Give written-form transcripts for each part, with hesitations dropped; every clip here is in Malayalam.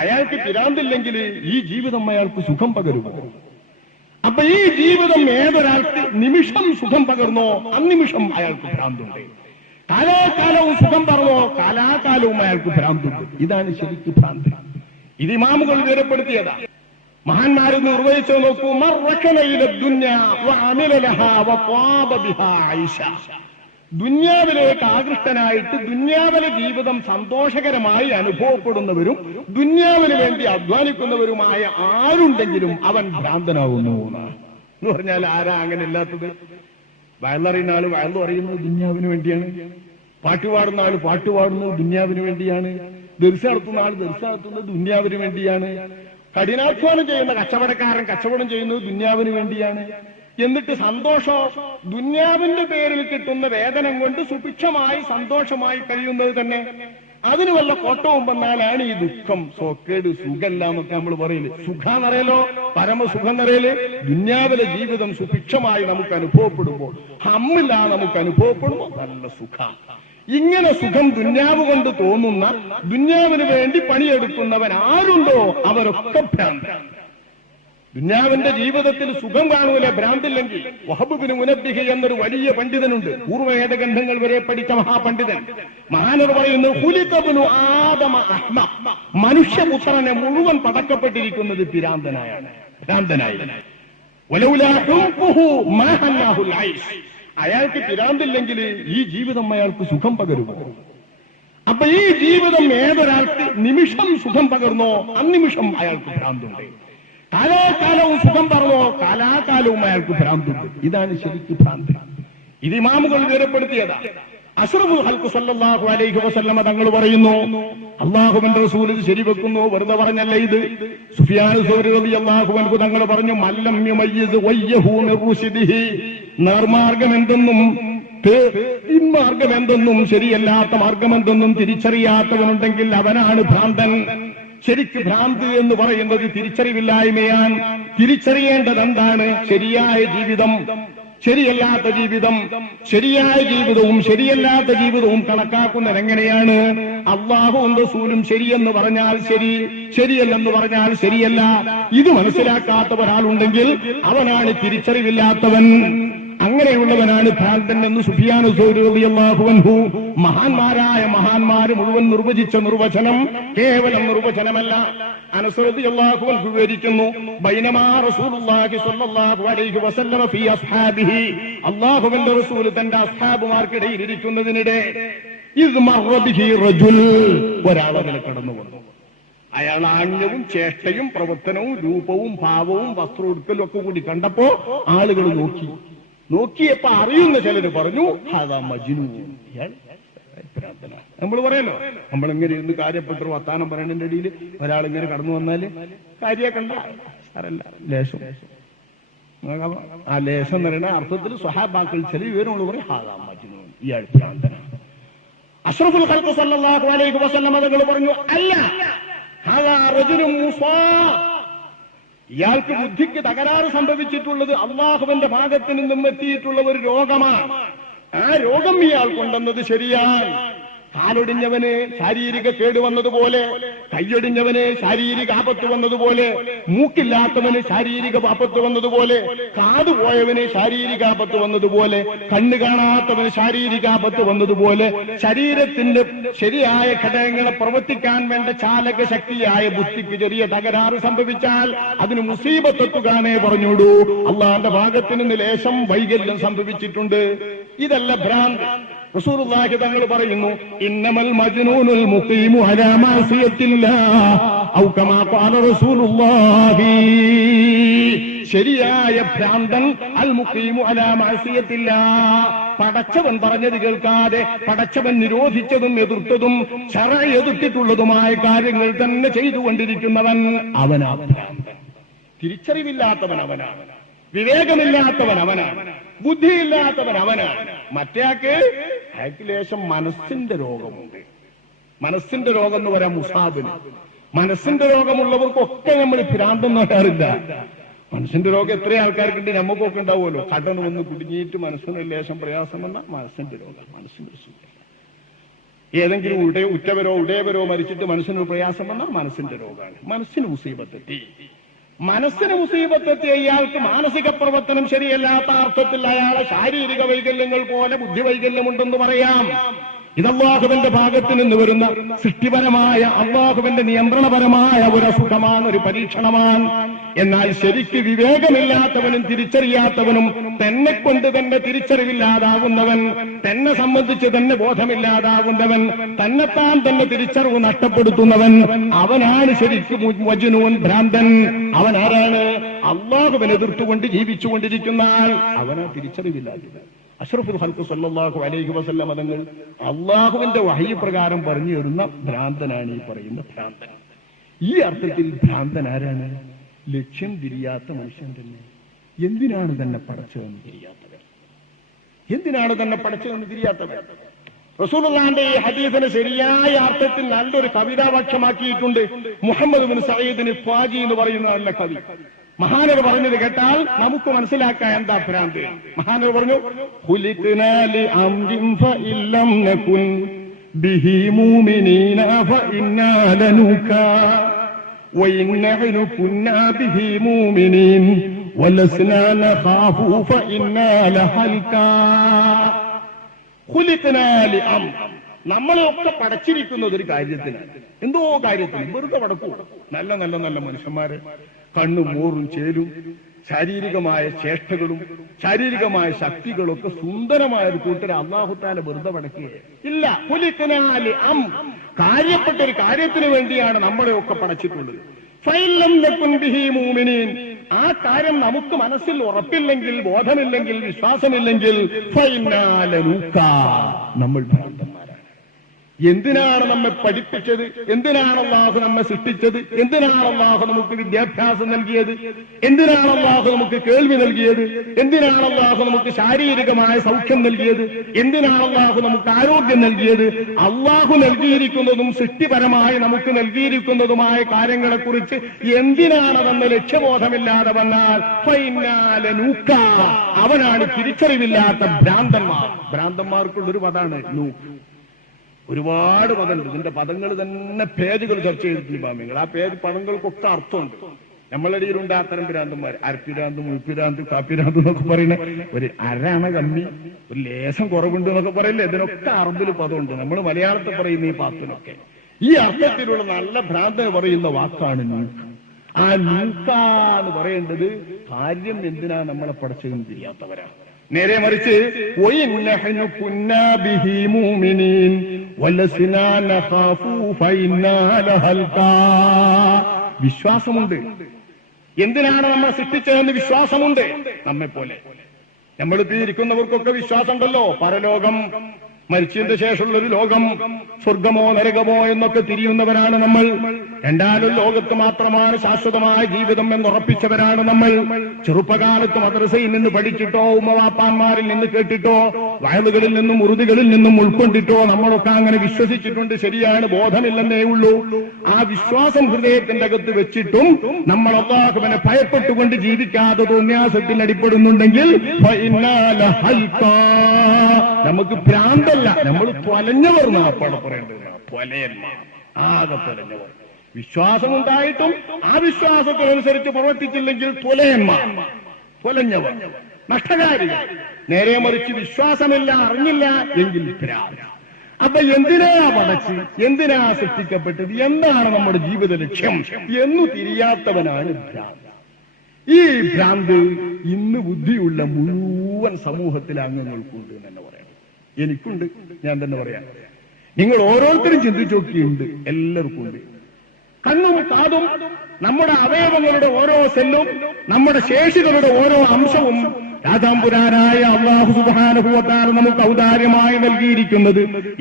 അയാൾക്ക് പിരാന്തില്ലെങ്കിൽ ഈ ജീവിതം അയാൾക്ക് സുഖം പകരുമോ? അപ്പൊ ഈ ജീവിതം ഏതൊരാൾക്ക് നിമിഷം സുഖം പകർന്നോ അന്നിമിഷം അയാൾക്ക് ഭ്രാന്തുണ്ട്. കാലാകാലവും സുഖം പറഞ്ഞോ കാലാകാലവും അയാൾക്ക് ഭ്രാന്തുണ്ട്. ഇതാണ് ശരിക്കും ഭ്രാന്ത്. ഇത് ഇമാമുകൾ വേർപ്പെടുത്തിയതാ. മഹാന്മാരെ നിർവഹിച്ചു നോക്കൂ. ദുന്യാവിലേക്ക് ആകൃഷ്ടനായിട്ട് ദുന്യാവിലെ ജീവിതം സന്തോഷകരമായി അനുഭവപ്പെടുന്നവരും ദുന്യാവിന് വേണ്ടി അധ്വാനിക്കുന്നവരുമായ ആരുണ്ടെങ്കിലും അവൻ ഭ്രാന്തനാകുന്നു എന്ന് പറഞ്ഞാൽ ആരാ അങ്ങനെ ഇല്ലാത്തത്? വയലറിയുന്ന ആള് വയലു അറിയുന്നത് ദുന്യാവിന് വേണ്ടിയാണ്. പാട്ടുപാടുന്ന ആള് പാട്ടുപാടുന്നത് ദുന്യാവിന് വേണ്ടിയാണ്. ദർശ നടത്തുന്ന ആള് ദർശ നടത്തുന്നത് ദുന്യാവിന് വേണ്ടിയാണ്. കഠിനാധ്വാനം ചെയ്യുന്ന കച്ചവടക്കാരൻ കച്ചവടം ചെയ്യുന്നത് ദുന്യാവിന് വേണ്ടിയാണ്. എന്നിട്ട് സന്തോഷം ദുന്യാവിന്റെ പേരിൽ കിട്ടുന്ന വേതനം കൊണ്ട് സുഭിക്ഷമായി സന്തോഷമായി കഴിയുന്നത് തന്നെ അതിന് വല്ല കോട്ടവും വന്നാലാണ് ഈ ദുഃഖം, സോക്കേട്, സുഖമെല്ലാമൊക്കെ നമ്മൾ പറയില്ലേ. സുഖാന്നറിയലോ, പരമസുഖം എന്നറിയല് ദുന്യാവിലെ ജീവിതം സുഭിക്ഷമായി നമുക്ക് അനുഭവപ്പെടുമ്പോൾ, ഹമ്മില്ല നമുക്ക് അനുഭവപ്പെടുമ്പോൾ നല്ല സുഖം. ഇങ്ങനെ സുഖം ദുന്യാവ് കൊണ്ട് തോന്നുന്ന ദുന്യാവിന് വേണ്ടി പണിയെടുക്കുന്നവൻ ആരുണ്ടോ അവരൊക്കെ ഭ്രാന്തൻ. ദുന്യാവിന്റെ ജീവിതത്തിൽ സുഖം കാണൂല ഭ്രാന്തില്ലെങ്കിൽ. വഹബ് ബിൻ മുനബ്ബിഹ് എന്നൊരു വലിയ പണ്ഡിതനുണ്ട്, പൂർവ്വവേദ ഗ്രന്ഥങ്ങൾ വരെ പഠിച്ച മഹാപണ്ഡിതൻ. മഹാനർ പറയുന്നു, ഖുലിഖബ്നു ആദമ അഹ്മ, മനുഷ്യപുത്രനെ മുഴുവൻ പടക്കപ്പെട്ടിരിക്കുന്നത് ഭ്രാന്തനായാണ്, ഭ്രാന്തനായി. വലൗലാ ഹുബ്ബുഹു മാ ഹന്നാഹുൽ ഐഷ്, അയാൾക്ക് ഭ്രാന്തില്ലെങ്കിൽ ഈ ജീവിതം അയാൾക്ക് സുഖം പകരുമോ? അപ്പൊ ഈ ജീവിതം ഏതൊരാൾക്ക് നിമിഷം സുഖം പകർന്നോ അന്നിമിഷം അയാൾക്ക് ഭ്രാന്തുണ്ട്. കാലാകാലവും സുഖം പറഞ്ഞോ കാലാകാലവും അയാൾക്ക് ഭ്രാന്തുണ്ട്. ഇതാണ് ശരിക്കും ഭ്രാന്ത്. ഇത് ഇമാമുകൾ വേർപ്പെടുത്തിയതാ. അഷ്റഫുൽ ഖൽഖ് സല്ലല്ലാഹു അലൈഹി വസല്ലമ തങ്ങൾ പറയുന്നു, അല്ലാഹുവിന്റെ റസൂൽ ഇത് ശരിവെക്കുന്നു, വെറുതെ പറഞ്ഞല്ല ഇത്. സുഫിയാൻ സൗരി റളിയല്ലാഹു അൻഹു തങ്ങൾ പറഞ്ഞു, മല്ലം യുമയ്യിസ് വയ്യഹു മിർ റുശ്ദിഹി, നേർമാർഗം എന്തെന്നും ഇൻമാർഗം എന്തെന്നും ശരിയല്ലാത്ത മാർഗം എന്തെന്നും തിരിച്ചറിയാത്തവനുണ്ടെങ്കിൽ അവനാണ് ഭ്രാന്തൻ. ശരിക്ക് ഭ്രാന്ത് എന്ന് പറയുന്നത് തിരിച്ചറിവില്ലായ്മയാണ്. തിരിച്ചറിയേണ്ടത് എന്താണ്? ശരിയായ ജീവിതം, ശരിയല്ലാത്ത ജീവിതം. ശരിയായ ജീവിതവും ശരിയല്ലാത്ത ജീവിതവും കണക്കാക്കുന്നത് എങ്ങനെയാണ്? അല്ലാഹുവും റസൂലും ശരിയെന്ന് പറഞ്ഞാൽ ശരി, ശരിയല്ലെന്ന് പറഞ്ഞാൽ ശരിയല്ല. ഇത് മനസ്സിലാക്കാത്ത ഒരാളുണ്ടെങ്കിൽ അവനാണ് തിരിച്ചറിവില്ലാത്തവൻ. അങ്ങനെയുള്ളവനാണ് ഭ്രാന്തൻ എന്ന് സുഫിയാൻ സൗരി റളിയല്ലാഹു അൻഹു, മഹാന്മാരായ മഹാന്മാര് മുഴുവൻ നിർവചിച്ച നിർവചനം കേവലം നിർവചനമല്ല. അനസ് റളിയല്ലാഹു അൻഹു വിവരിക്കുന്നു, ബൈനമാ റസൂലുള്ളാഹി സ്വല്ലല്ലാഹു അലൈഹി വസല്ലമ ഫീ അസ്ഹാബിഹി, അല്ലാഹുവിന്റെ റസൂൽ തന്റെ അസ്ഹാബുമാർക്കിടയിൽ ഇരിക്കുന്നതിനിടെ ഇദ് മർറ ബിഹി റജുൽ, ഒരാളതിൽ കടന്നു വന്നു. അയാൾ ആംഗ്യവും ചേഷ്ടയും പ്രവർത്തനവും രൂപവും ഭാവവും വസ്ത്രോടുക്കലും ഒക്കെ കൂടി കണ്ടപ്പോ ആളുകൾ നോക്കിയപ്പോ അറിയുന്ന ചിലര് പറഞ്ഞു, ഹാദാ മജ്നൂൻ, ഇയാൾ ഭ്രാന്തനാണ്. നമ്മൾ പറയല്ലോ, നമ്മളിങ്ങനെ ഇരുന്ന് കാര്യപ്പെട്ടു വർത്താനം പറയണതിന്റെ ഇടയിൽ ഒരാളിങ്ങനെ കടന്നു വന്നാല് കാര്യക്കണ്ട സാരല്ല, ലേശം ആ ലേശം എന്ന് പറയുന്ന അർത്ഥത്തിൽ സ്വഹാബാക്കൾ ചില വിവരങ്ങൾ പറയും, ഹാദാ മജ്നൂൻ, ഇയാൾ ഭ്രാന്തനാണ്. അഷ്റഫുൽ ഖൽഖ് സല്ലല്ലാഹു അലൈഹി വസല്ലം തങ്ങൾ പറഞ്ഞു, അല്ല, ഹാദാ റജുലുൻ മുസാ, ഇയാൾക്ക് ബുദ്ധിക്ക് തകരാറ് സംഭവിച്ചിട്ടുള്ളത് അള്ളാഹുവിന്റെ ഭാഗത്ത് നിന്നും എത്തിയിട്ടുള്ള ഒരു രോഗമാണ്. ആ രോഗം ഇയാൾ കൊണ്ടുവന്നത് ശരിയാണ്. കാലൊടിഞ്ഞവന് ശാരീരിക കേട് വന്നതുപോലെ, കൈയൊടിഞ്ഞവന് ശാരീരിക ആപത്ത് വന്നതുപോലെ, മൂക്കില്ലാത്തവന് ശാരീരിക ആപത്ത് വന്നതുപോലെ, കാത് പോയവന് ശാരീരിക ആപത്ത് വന്നതുപോലെ, കണ്ണ് കാണാത്തവന് ശാരീരിക ആപത്ത് വന്നതുപോലെ, ശരീരത്തിന്റെ ശരിയായ ഘടകങ്ങളെ പ്രവർത്തിക്കാൻ വേണ്ട ചാലക ശക്തിയായ ബുദ്ധിക്ക് ചെറിയ തകരാറ് സംഭവിച്ചാൽ അതിന് മുസീബത്തെത്തുകാനേ പറഞ്ഞോളൂ. അള്ളാന്റെ ഭാഗത്ത് നിന്ന് ലേശം വൈകല്യം സംഭവിച്ചിട്ടുണ്ട്. ഇതല്ല ഭ്രാന്ത്. റസൂലുള്ളാഹി തങ്ങൾ പറയുന്നു, ഇന്നമൽ മജ്നൂനുൽ മുഖീമു അലാ മഅസിയത്തില്ലാഹ് ഔ കമാ ഖാല റസൂലുള്ളാഹി, ശരിയായ ഭ്രാന്തൻ അൽ മുഖീമു അലാ മഅസിയത്തില്ലാഹ്, പടച്ചവൻ പറഞ്ഞത് കേൾക്കാതെ പടച്ചവൻ നിരോധിച്ചതും എതിർത്തതും ശറഅ എതിർത്തിട്ടുള്ളതുമായ കാര്യങ്ങൾ തന്നെ ചെയ്തുകൊണ്ടിരിക്കുന്നവൻ അവനാണ് ഭ്രാന്തൻ. തിരിച്ചറിവില്ലാത്തവൻ അവനാണ്, വിവേകമില്ലാത്തവൻ അവനാണ്, ബുദ്ധിയില്ലാത്തവൻ അവനാണ്. മറ്റേയാൾക്ക് അയാൾക്ക് ലേശം മനസ്സിന്റെ രോഗമുണ്ട്. മനസ്സിന്റെ രോഗം എന്ന് പറയാം മുസാബിന്. മനസ്സിന്റെ രോഗമുള്ളവർക്കൊക്കെ നമ്മൾ ഭ്രാന്തെന്ന് പറയാറില്ല. മനസ്സിന്റെ രോഗം എത്ര ആൾക്കാർക്കുണ്ട്, നമുക്കൊക്കെ ഉണ്ടാവുമല്ലോ. കടന്ന് വന്ന് കുടുങ്ങിയിട്ട് മനസ്സിന് ലേശം പ്രയാസം വന്നാൽ മനസ്സിന്റെ രോഗം, മനസ്സിന്റെ സുഖം. ഏതെങ്കിലും ഉറ്റവരോ ഉടയവരോ മരിച്ചിട്ട് മനസ്സിന് പ്രയാസം വന്നാൽ മനസ്സിന്റെ രോഗമാണ്. മനസ്സിന് മുസീബത്തെത്തി. മനസ്സിന് മുസീബത്തെത്തി ഇയാൾക്ക് മാനസിക പ്രവർത്തനം ശരിയല്ലാത്ത അർത്ഥത്തിൽ അയാളെ ശാരീരിക വൈകല്യങ്ങൾ പോലെ ബുദ്ധിവൈകല്യമുണ്ടെന്ന് പറയാം. ഇത് അല്ലാഹുവിന്റെ ഭാഗത്ത് നിന്ന് വരുന്ന സൃഷ്ടിപരമായ അല്ലാഹുവിന്റെ നിയന്ത്രണപരമായ ഒരു അസുഖമാണ്, ഒരു പരീക്ഷണമാണ്. എന്നാൽ ശരിക്ക് വിവേകമില്ലാത്തവനും തിരിച്ചറിയാത്തവനും തന്നെ കൊണ്ട് തന്നെ തിരിച്ചറിവില്ലാതാകുന്നവൻ, തന്നെ സംബന്ധിച്ച് തന്നെ ബോധമില്ലാതാകുന്നവൻ, തന്നെത്താൻ തന്നെ തിരിച്ചറിവ് നഷ്ടപ്പെടുത്തുന്നവൻ, അവനാണ് ശരിക്കും മജ്നൂൻ, ഭ്രാന്തൻ. അവൻ ആരാണ്? അല്ലാഹുവിനെ എതിർത്തുകൊണ്ട് ജീവിച്ചുകൊണ്ടിരിക്കുന്ന ആൾ. അവനാ തിരിച്ചറിവില്ലാത്തത്. അഷ്റഫുൽ ഖൽഖ് സല്ലല്ലാഹു അലൈഹി വസല്ലം തങ്ങൾ അള്ളാഹുവിന്റെ വഹയി പ്രകാരം പറഞ്ഞു തരുന്ന ഭ്രാന്തനാണ് ഈ പറയുന്ന ഭ്രാന്തൻ. ഈ അർത്ഥത്തിൽ ഭ്രാന്തൻ ആരാണ്? ലക്ഷ്യം തിരിയാത്ത മനുഷ്യൻ തന്നെ. എന്തിനാണ് തന്നെ പടച്ചതെന്ന് തിരിയാത്തവൻ? എന്തിനാണ് തന്നെ പടച്ചതെന്ന് തിരിയാത്തവൻ? റസൂലുള്ളാഹിന്റെ ഈ ഹദീസിനെ ശരിയായ അർത്ഥത്തിൽ നല്ലൊരു കവിതാവാക്യമാക്കിയിട്ടുണ്ട് മുഹമ്മദ് ബിൻ സഈദ് ഖ്വാജി എന്ന് പറയുന്ന നല്ല കവി. മഹാനവർ പറഞ്ഞത് കേട്ടാൽ നമുക്ക് മനസ്സിലാക്കാൻ എന്താ ഭ്രാന്ത്. മഹാനവർ പറഞ്ഞു, ഖുലിഖ്നാ ലിഅംരിൻ ഫഇല്ലം നകുൻ ബിഹി മുഅ്മിനീന ഫഇന്നാ ലനുകാ വഇൻ നഹ്നു കുന്നാ ബിഹി മുഅ്മിനീൻ വലസ്നാ നഖാഫു ഫഇന്നാ ലഹൽകാ. ഖുലിഖ്നാ ലിഅംർ, നമ്മളെയൊക്കെ പടച്ചിരിക്കുന്നത് ഒരു കാര്യത്തിനാണ്. എന്തോ കാര്യത്തിന് വെറുതെ പടക്കൂ. നല്ല നല്ല നല്ല മനുഷ്യന്മാര്, കണ്ണും മൂറും ചേരും, ശാരീരികമായ ചേഷ്ടകളും ശാരീരികമായ ശക്തികളൊക്കെ സുന്ദരമായ ഒരു കൂട്ടരെ അല്ലാഹു തആല വെറുതെ പടക്കുകയെ ഇല്ല. ഖുലിഖ്നാലി അം, കാര്യപ്പെട്ട ഒരു കാര്യത്തിന് വേണ്ടിയാണ് നമ്മളെയൊക്കെ പടച്ചിട്ടുള്ളത്. ഫഇല്ലം നകുൻ ബിഹി മുഅ്മിനീൻ, ആ കാര്യം നമുക്ക് മനസ്സിൽ ഉറപ്പില്ലെങ്കിൽ, ബോധമില്ലെങ്കിൽ, വിശ്വാസമില്ലെങ്കിൽ ഫഇന്നാ ലനുകാ, നമ്മൾ ഭ്രാന്തന്മാരാണ്. എന്തിനാണ് നമ്മെ പഠിപ്പിച്ചത്? എന്തിനാണ് അല്ലാഹു നമ്മെ സൃഷ്ടിച്ചത്? എന്തിനാണ് അല്ലാഹു നമുക്ക് വിദ്യാഭ്യാസം നൽകിയത്? എന്തിനാണ് അല്ലാഹു നമുക്ക് കേൾവി നൽകിയത്? എന്തിനാണ് അല്ലാഹു നമുക്ക് ശാരീരികമായ സൗഖ്യം നൽകിയത്? എന്തിനാണ് അല്ലാഹു നമുക്ക് ആരോഗ്യം നൽകിയത്? അല്ലാഹു നൽകിയിരിക്കുന്നതും സൃഷ്ടിപരമായി നമുക്ക് നൽകിയിരിക്കുന്നതുമായ കാര്യങ്ങളെക്കുറിച്ച് എന്തിനാണതെന്ന് ലക്ഷ്യബോധമില്ലാതെ വന്നാൽ ഫഇന്നാ ലനുകാ, അവനാണ് തിരിച്ചറിവില്ലാത്ത ഭ്രാന്തന്മാർ. ഭ്രാന്തന്മാർക്കുള്ളൊരു പദമാണ് നൂക്ക്. ഒരുപാട് പദമുണ്ട്. ഇതിന്റെ പദങ്ങൾ തന്നെ പേജുകൾ ചർച്ച ചെയ്തിട്ടുണ്ട് പാമ്യങ്ങൾ. ആ പേജ് പദങ്ങൾക്കൊക്കെ അർത്ഥമുണ്ട്. നമ്മളിടയിലുണ്ട് അത്തരം ഭ്രാന്തന്മാർ. അരപ്പിരാന്ത്, മുഴുപ്പിരാന്ത്, കാപ്പിരാന്ത് എന്നൊക്കെ പറയുന്ന ഒരു അരണ കമ്മി, ഒരു ലേശം കുറവുണ്ട് എന്നൊക്കെ പറയില്ലേ. ഇതിനൊക്കെ അറബിൽ പദമുണ്ട്. നമ്മൾ മലയാളത്തിൽ പറയുന്ന ഈ പാത്തിനൊക്കെ ഈ അർത്ഥത്തിലുള്ള നല്ല ഭ്രാന്തന് പറയുന്ന വാക്കാണ് നൂക്ക്. ആ നൂക്ക എന്ന് പറയേണ്ടത് കാര്യം എന്തിനാ നമ്മളെ പടച്ചതെന്ന് തിരിയാത്തവരാണ്. നേരെ മറിച്ച് വിശ്വാസമുണ്ട്. എന്തിനാണ് നമ്മളെ സൃഷ്ടിച്ചതെന്ന് വിശ്വാസമുണ്ട്. നമ്മെ പോലെ നമ്മളിപ്പോ ഇരിക്കുന്നവർക്കൊക്കെ വിശ്വാസമുണ്ടല്ലോ. പരലോകം, മരിച്ചതിന്റെ ശേഷമുള്ളൊരു ലോകം, സ്വർഗമോ നരകമോ എന്നൊക്കെ തിരിയുന്നവരാണ് നമ്മൾ. രണ്ടാലും ലോകത്ത് മാത്രമാണ് ശാശ്വതമായ ജീവിതം എന്നുറപ്പിച്ചവരാണ് നമ്മൾ. ചെറുപ്പകാലത്ത് മദ്രസയിൽ നിന്ന് പഠിച്ചിട്ടോ ഉമ്മവാപ്പാന്മാരിൽ നിന്ന് കേട്ടിട്ടോ വയലുകളിൽ നിന്നും ഉറുതികളിൽ നിന്നും ഉൾക്കൊണ്ടിട്ടോ നമ്മളൊക്കെ അങ്ങനെ വിശ്വസിച്ചിട്ടുണ്ട്. ശരിയാണ്, ബോധമില്ലെന്നേ ഉള്ളൂ. ആ വിശ്വാസം ഹൃദയത്തിന്റെ അകത്ത് വെച്ചിട്ടും നമ്മൾ അല്ലാഹുവിനെ ഭയപ്പെട്ടുകൊണ്ട് ജീവിക്കാതെ തോന്നിയാസത്തിൽ അടിപ്പെടുന്നുണ്ടെങ്കിൽ നമുക്ക് ഭ്രാന്തല്ല, നമ്മൾ തൊലഞ്ഞവർ നാപ്പാടെ പറയേണ്ടത്. തൊലയന്മാർ, ആകെ തൊലഞ്ഞവർ. വിശ്വാസമുണ്ടായിട്ടും ആ വിശ്വാസത്തിനനുസരിച്ച് പ്രവർത്തിച്ചില്ലെങ്കിൽ തൊലയന്മാർ, തൊലഞ്ഞവർ, നഷ്ടകാരികൾ. നേരെ മറിച്ച് വിശ്വാസമില്ല, അറിഞ്ഞില്ല എങ്കിൽ ഭ്രാന്ത്. അപ്പൊ എന്തിനാ പടച്ച്, എന്തിനാ സൃഷ്ടിക്കപ്പെട്ടത്, എന്താണ് നമ്മുടെ ജീവിത ലക്ഷ്യം എന്നു തിരിയാത്തവനാണ് ഭ്രാന്ത്. ഈ ഭ്രാന്ത് ഇന്ന് ബുദ്ധിയുള്ള മുഴുവൻ സമൂഹത്തിലെ അംഗങ്ങൾക്കുണ്ട് എന്ന് തന്നെ പറയാം. എനിക്കുണ്ട്, ഞാൻ തന്നെ പറയാം. നിങ്ങൾ ഓരോരുത്തരും ചിന്തിച്ചു നോക്കിയുണ്ട്, എല്ലാവർക്കും ഉണ്ട്. കണ്ണും കാതും നമ്മുടെ അവയവങ്ങളുടെ ഓരോ സെല്ലും നമ്മുടെ ശേഷികളുടെ ഓരോ അംശവും രാജാമ്പുരാനായ അല്ലാഹു സുബ്ഹാനഹു വ തആല നമുക്ക് ഔദാര്യമായി നൽകിയിരിക്കുന്നത്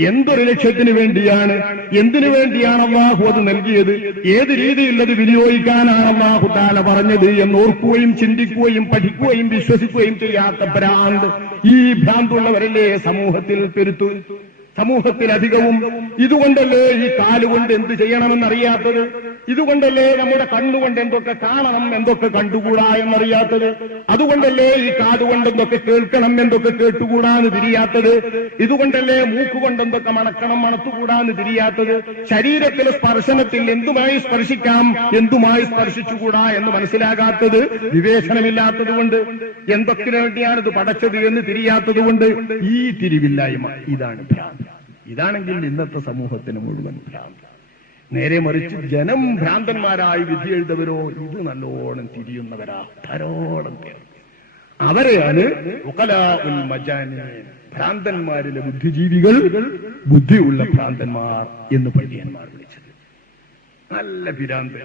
എന്തൊരു ലക്ഷ്യത്തിന് വേണ്ടിയാണ്? എന്തിനു വേണ്ടിയാണ് അല്ലാഹു അത് നൽകിയത്? ഏത് രീതിയിൽ അത് വിനിയോഗിക്കാനാണ് അല്ലാഹു തആല പറഞ്ഞത് എന്ന് ഓർക്കുകയും ചിന്തിക്കുകയും പഠിക്കുകയും വിശ്വസിക്കുകയും ചെയ്യാത്ത ഭ്രാന്ത്, ഈ ഭ്രാന്തുള്ളവരല്ലേ സമൂഹത്തിൽ പെരുത്തു. സമൂഹത്തിലധികവും. ഇതുകൊണ്ടല്ലേ ഈ കാലുകൊണ്ട് എന്ത് ചെയ്യണമെന്നറിയാത്തത്? ഇതുകൊണ്ടല്ലേ നമ്മുടെ കണ്ണുകൊണ്ട് എന്തൊക്കെ കാണണം, എന്തൊക്കെ കണ്ടുകൂടാ എന്നറിയാത്തത്? അതുകൊണ്ടല്ലേ ഈ കാതുകൊണ്ട് എന്തൊക്കെ കേൾക്കണം, എന്തൊക്കെ കേട്ടുകൂടാന്ന് തിരിയാത്തത്? ഇതുകൊണ്ടല്ലേ മൂക്കുകൊണ്ട് എന്തൊക്കെ മണക്കണം, മണത്തുകൂടാന്ന് തിരിയാത്തത്? ശരീരത്തിലെ സ്പർശനത്തിൽ എന്തുമായി സ്പർശിക്കാം, എന്തുമായി സ്പർശിച്ചുകൂടാ എന്ന് മനസ്സിലാകാത്തത് വിവേചനമില്ലാത്തത് കൊണ്ട്, എന്തൊക്കെ വേണ്ടിയാണ് ഇത് പടച്ചത് എന്ന് തിരിയാത്തത് കൊണ്ട്. ഈ തിരിവില്ലായ്മ, ഇതാണ് ഭ്രാന്ത്. ഇതാണെങ്കിൽ ഇന്നത്തെ സമൂഹത്തിന് മുഴുവൻ ഭ്രാന്ത്. നേരെ മറിച്ച് ജനം ഭ്രാന്തന്മാരായി വിധി എഴുതവരോ ഇത് നല്ലോണം തിരിയുന്നവരാ, ധാരോളം പേർ. അവരെയാണ് ഉഖലാഉൽ മജാനീൻ, ഭ്രാന്തന്മാരിലെ ബുദ്ധിജീവികൾ, ബുദ്ധിയുള്ള ഭ്രാന്തന്മാർ എന്ന് പണ്ഡിതന്മാർ വിളിച്ചത്. നല്ല ഭ്രാന്ത്,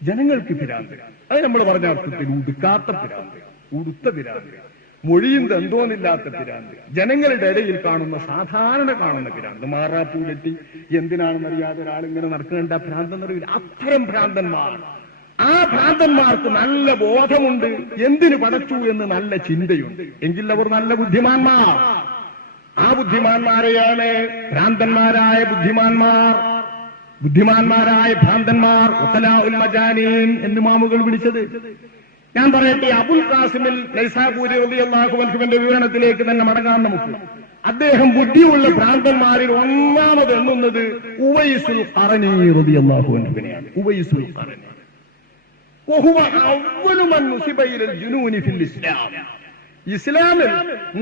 ജനങ്ങൾക്ക് ഭ്രാന്ത്. അത് നമ്മൾ പറഞ്ഞ അർത്ഥത്തിൽ ഉടുക്കാത്ത ഭ്രാന്ത്, ഉടുത്ത ഭ്രാന്ത്, മൊഴിയും തന്തോന്നില്ലാത്ത ഭ്രാന്ത്, ജനങ്ങളുടെ ഇടയിൽ കാണുന്ന സാധാരണ കാണുന്ന ഭ്രാന്ത്. മാറാപ്പൂ കെട്ടി എന്തിനാണെന്നറിയാതെ ഒരാളിങ്ങനെ നടക്കേണ്ട ഭ്രാന്തെന്നറിയില്ല. അത്തരം ഭ്രാന്തന്മാർ. ആ ഭ്രാന്തന്മാർക്ക് നല്ല ബോധമുണ്ട്, എന്തിനു പടച്ചു എന്ന് നല്ല ചിന്തയുണ്ട്. എങ്കിൽ അവർ നല്ല ബുദ്ധിമാന്മാർ. ആ ബുദ്ധിമാന്മാരെയാണ് ഭ്രാന്തന്മാരായ ബുദ്ധിമാന്മാർ, ബുദ്ധിമാന്മാരായ ഭ്രാന്തന്മാർ, ഉഖലാഉൽ മജാനീൻ എന്ന് ഇമാമുകൾ വിളിച്ചത്. ഞാൻ പറയട്ടെ, അബുൽ ഖാസിമിൽ നൈസാബൂരി റളിയല്ലാഹു അൻഹുവിന്റെ വിവരണത്തിലേക്ക് തന്നെ മടങ്ങാൻ നമുക്ക്. അദ്ദേഹം ബുദ്ധിയുള്ള ഭ്രാന്തന്മാരിൽ ഒന്നാമത് എണ്ണുന്നത് ഉവൈസുൽ ഖറനി റളിയല്ലാഹു അൻഹുവിനെയാണ്. ഉവൈസുൽ ഖറനി വഹുവ അവ്വലു മൻ നുസിബ ഇലൽ ജുനൂനി ഫിൽ ഇസ്ലാം. ഇസ്ലാമിൽ